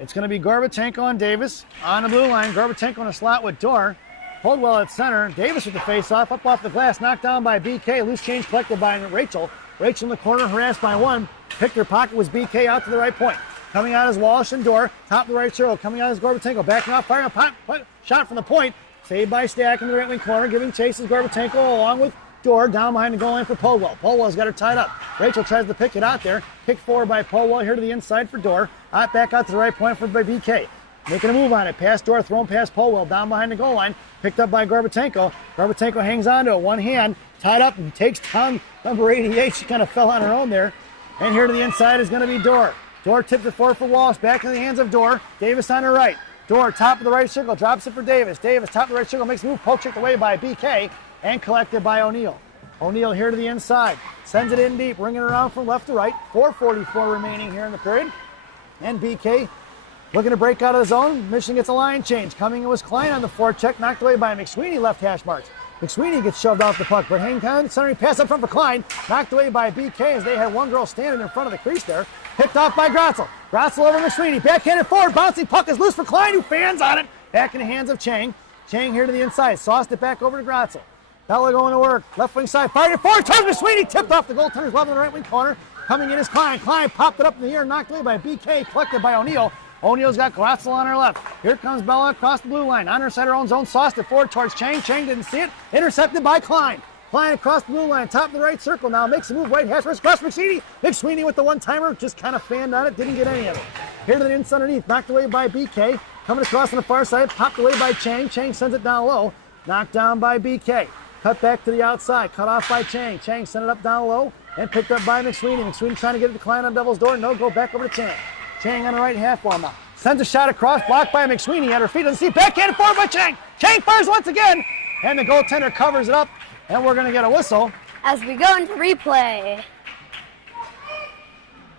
It's going to be Gorbatenko and Davis on the blue line. Gorbatenko in a slot with Dorr. Holdwell at center. Davis with the face-off. Up off the glass. Knocked down by BK. Loose change collected by Rachel. Rachel in the corner, harassed by one. Picked her pocket was BK out to the right point. Coming out is Walsh and Dorr. Top of the right circle. Coming out is Gorbatenko. Backing off, firing a shot from the point. Saved by Stack in the right wing corner. Giving chase is Gorbatenko along with Dorr down behind the goal line for Polwell. Polwell's got her tied up. Rachel tries to pick it out there. Kicked forward by Polwell here to the inside for Dorr. Back out to the right point for BK. Making a move on it. Past Dorr, thrown past Polwell down behind the goal line. Picked up by Gorbatenko. Gorbatenko hangs on to it. One hand tied up and takes down number 88. She kind of fell on her own there. And here to the inside is going to be Dorr. Dorr tips it forward for Walsh. Back in the hands of Dorr. Davis on her right. Dorr, top of the right circle, drops it for Davis. Davis, top of the right circle, makes a move, poke checked away by BK, and collected by O'Neill. O'Neill here to the inside, sends it in deep, ringing around from left to right. 4:44 remaining here in the period. And BK looking to break out of the zone. Mission gets a line change. Coming in was Klein on the forecheck, knocked away by McSweeney, left hash marks. McSweeney gets shoved off the puck, but hang down, centering pass up front for Klein, knocked away by BK as they had one girl standing in front of the crease there. Picked off by Grotzel. Grotzel over McSweeney, backhanded forward, bouncing puck is loose for Klein, who fans on it. Back in the hands of Chang. Chang here to the inside, sauced it back over to Grotzel. Bella going to work, left wing side, fired it forward, towards McSweeney, tipped off the goaltender's level in the right wing corner. Coming in is Klein. Klein popped it up in the air, knocked away by BK, collected by O'Neill. O'Neill's got Grotzel on her left. Here comes Bella across the blue line. On her side, her own zone, sauced it forward towards Chang. Chang didn't see it. Intercepted by Klein. Klein across the blue line, top of the right circle now. Makes a move right hash first across McSweeney. McSweeney with the one-timer, just kind of fanned on it, didn't get any of it. Here to the inside underneath, knocked away by BK. Coming across on the far side, popped away by Chang. Chang sends it down low. Knocked down by BK. Cut back to the outside. Cut off by Chang. Chang sent it up down low and picked up by McSweeney. McSweeney trying to get it to Klein on Devil's Door. No, go back over to Chang. Chang on the right half wall now. Sends a shot across, blocked by McSweeney at her feet. Doesn't see backhand forward by Chang. Chang fires once again, and the goaltender covers it up, and we're going to get a whistle. As we go into replay,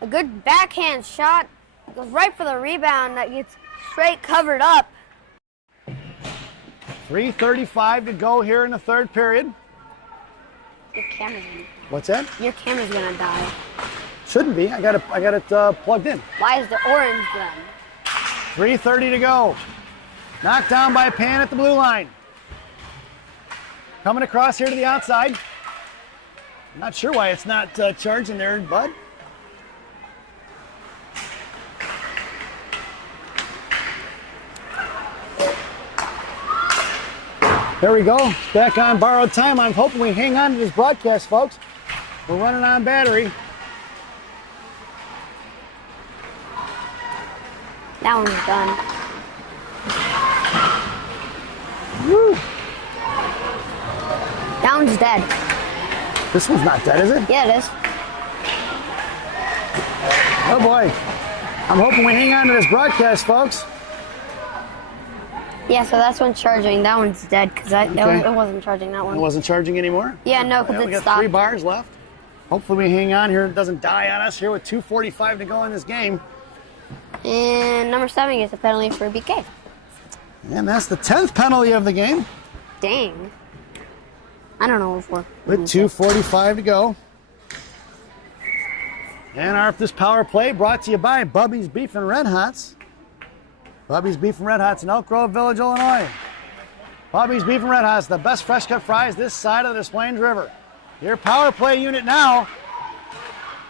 a good backhand shot goes right for the rebound that gets straight covered up. 3:35 to go here in the third period. Your camera's gonna die. What's that? Your camera's gonna die. Shouldn't be. I got it plugged in. Why is the orange then? 3:30 to go. Knocked down by Pan at the blue line. Coming across here to the outside. Not sure why it's not charging there, bud. There we go. Back on borrowed time. I'm hoping we hang on to this broadcast, folks. We're running on battery. That one's done. Woo. That one's dead. This one's not dead, is it? Yeah, it is. Oh boy. I'm hoping we hang on to this broadcast, folks. Yeah, so that's one charging. That one's dead because Okay. it wasn't charging that It one. wasn't charging anymore? Yeah, no, Well, because we it got stopped. 3 bars left. Hopefully we hang on here. It doesn't die on us here with 2:45 to go in this game. And number 7 gets a penalty for BK. And that's the 10th penalty of the game Dang. I don't know what for. with 2:45 to go. And this power play brought to you by Bubby's Beef and Red Hots. Bubby's Beef and Red Hots in Elk Grove Village, Illinois. Bubby's Beef and Red Hots, the best fresh cut fries this side of the Des Plaines River. Your power play unit now.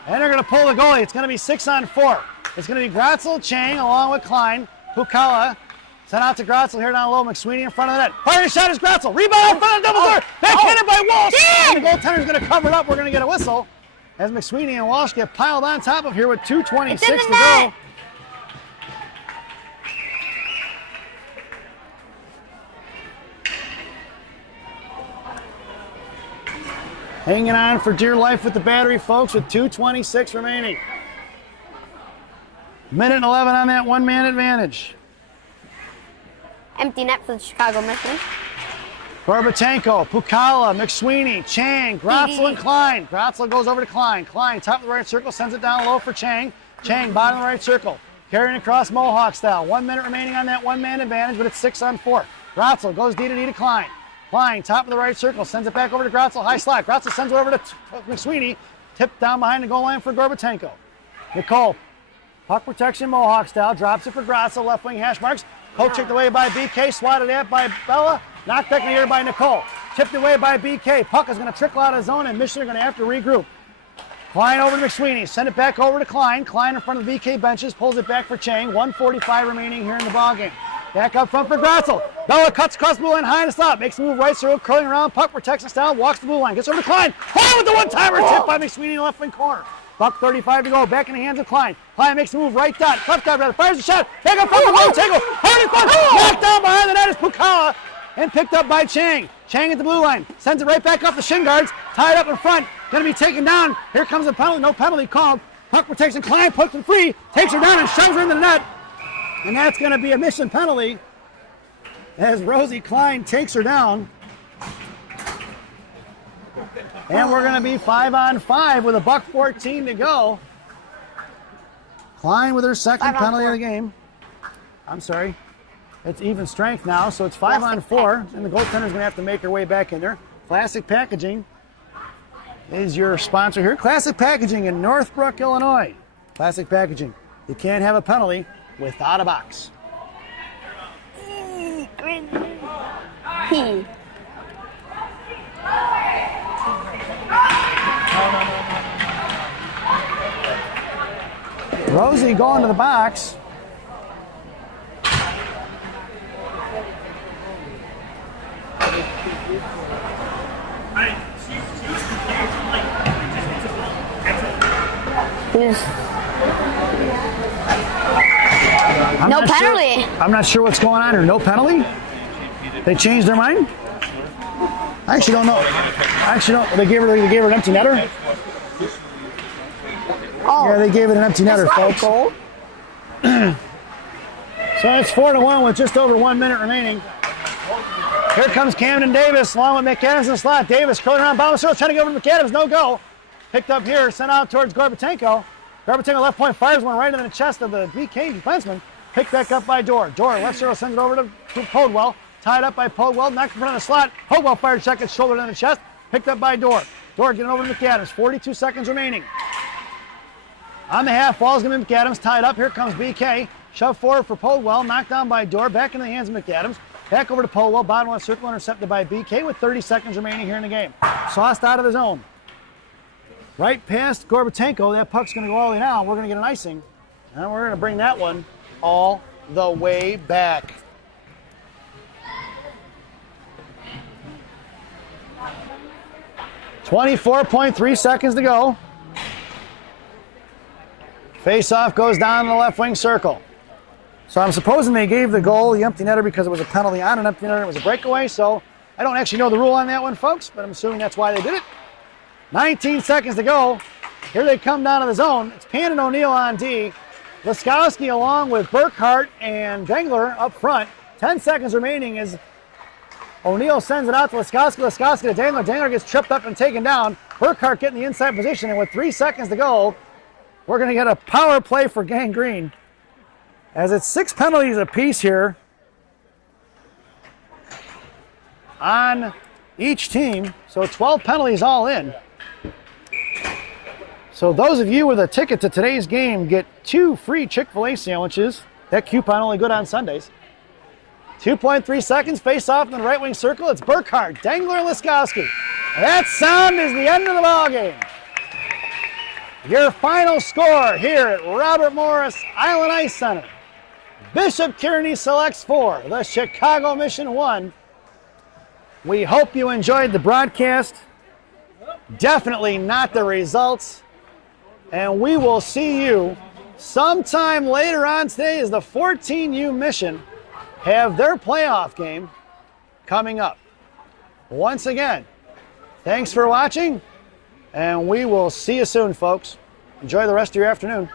And they're going to pull the goalie. It's going to be 6-on-4. It's going to be Gratzel, Chang, along with Klein. Pukala sent out to Gratzel here down low. McSweeney in front of the net. Firing shot is Gratzel. Rebound in front of Devil's Door. Backhanded by Walsh. And the goaltender's going to cover it up. We're going to get a whistle as McSweeney and Walsh get piled on top of here with 2:26 It's in the to net. go. Hanging on for dear life with the battery, folks, with 2:26 remaining. Minute and 11 on that one-man advantage. Empty net for the Chicago Mission. Gorbatenko, Pukala, McSweeney, Chang, Gratzel, and Klein. Gratzel goes over to Klein. Klein, top of the right circle, sends it down low for Chang. Chang, bottom of the right circle. Carrying across Mohawk style. 1 minute remaining on that one-man advantage, but it's 6-on-4. Gratzel goes D to Klein. Klein, top of the right circle, sends it back over to Gratzel, high slot. Gratzel sends it over to McSweeney. Tipped down behind the goal line for Gorbatenko. Nicole, puck protection Mohawk style, drops it for Gratzel, left wing hash marks. Poke checked away by BK, swatted at by Bella. Knocked back in the air by Nicole. Tipped away by BK. Puck is going to trickle out of zone, and Michigan are going to have to regroup. Klein over to McSweeney. Send it back over to Klein. Klein in front of the BK benches. Pulls it back for Chang. 1:45 remaining here in the ballgame. Back up front for Gratzel. Bella cuts across the blue line high and stop. Makes the move right circle, curling around. Puck protection style. Walks the blue line. Gets over to Klein. Klein with the one-timer. Tipped by McSweeney in the left wing corner. Buck 35 to go. Back in the hands of Klein. Klein makes the move right dot. Left dot rather. Fires a shot. Back up front for Gorbatenko. Hard and fun. Knocked down behind the net is Pukala. And picked up by Chang. Chang at the blue line. Sends it right back off the shin guards. Tied up in front. Going to be taken down. Here comes a penalty. No penalty called. Puck protection. Klein puts it free. Takes her down and shoves her into the net. And that's going to be a mission penalty as Rosie Klein takes her down. And we're going to be 5-on-5 with $1:14 to go. Klein with her second penalty of the game. I'm sorry. It's even strength now, so it's 5-on-4, and the goaltender's going to have to make her way back in there. Classic Packaging is your sponsor here. Classic Packaging in Northbrook, Illinois. Classic Packaging. You can't have a penalty without a box. Rosie going to the box. No not sure- penalty. I'm not sure what's going on here. No penalty? They changed their mind? I actually don't know. I actually don't. They gave her an empty netter? Oh, Yeah, they gave it an empty netter, that's not a folks. goal. So it's 4-1 with just over 1 minute remaining. Here comes Camden Davis along with McAdams in the slot. Davis curling around bottom circle, trying to go over to McAdams. No go. Picked up here, sent out towards Gorbatenko. Gorbatenko left point fires one right into the chest of the BK defenseman. Picked back up by Dorr. Dorr left circle sends it over to Podwell. Tied up by Podwell, knocked in front of the slot. Podwell fired check his shoulder in the chest. Picked up by Dorr. Dorr getting over to McAdams. 42 seconds remaining. On the half wall is going to be McAdams. Tied up. Here comes BK. Shoved forward for Podwell. Knocked down by Dorr. Back in the hands of McAdams. Back over to Podwell. Bottom left circle intercepted by BK with 30 seconds remaining here in the game. Sauced out of the zone. Right past Gorbatenko. That puck's going to go all the way down. We're going to get an icing. And we're going to bring that one all the way back. .3 seconds to go. Face-off goes down in the left wing circle. So I'm supposing they gave the goal the empty netter because it was a penalty on an empty netter. It was a breakaway. So I don't actually know the rule on that one, folks, but I'm assuming that's why they did it. 19 seconds to go. Here they come down to the zone. It's Pan and O'Neill on D. Laskowski along with Burkhart and Dengler up front. 10 seconds remaining as O'Neill sends it out to Laskowski. Laskowski to Dengler. Dengler gets tripped up and taken down. Burkhart getting the inside position, and with 3 seconds to go, we're going to get a power play for Gang Green. As it's 6 penalties apiece here on each team, so 12 penalties all in. So those of you with a ticket to today's game get 2 free Chick-fil-A sandwiches. That coupon only good on Sundays. 2.3 seconds, face off in the right wing circle. It's Burkhart, Dengler, and Laskowski. And that sound is the end of the ball game. Your final score here at Robert Morris Island Ice Center. Bishop Kearney selects 4, the Chicago Mission 1. We hope you enjoyed the broadcast. Definitely not the results. And we will see you sometime later on today as the 14U Mission have their playoff game coming up. Once again, thanks for watching, and we will see you soon, folks. Enjoy the rest of your afternoon.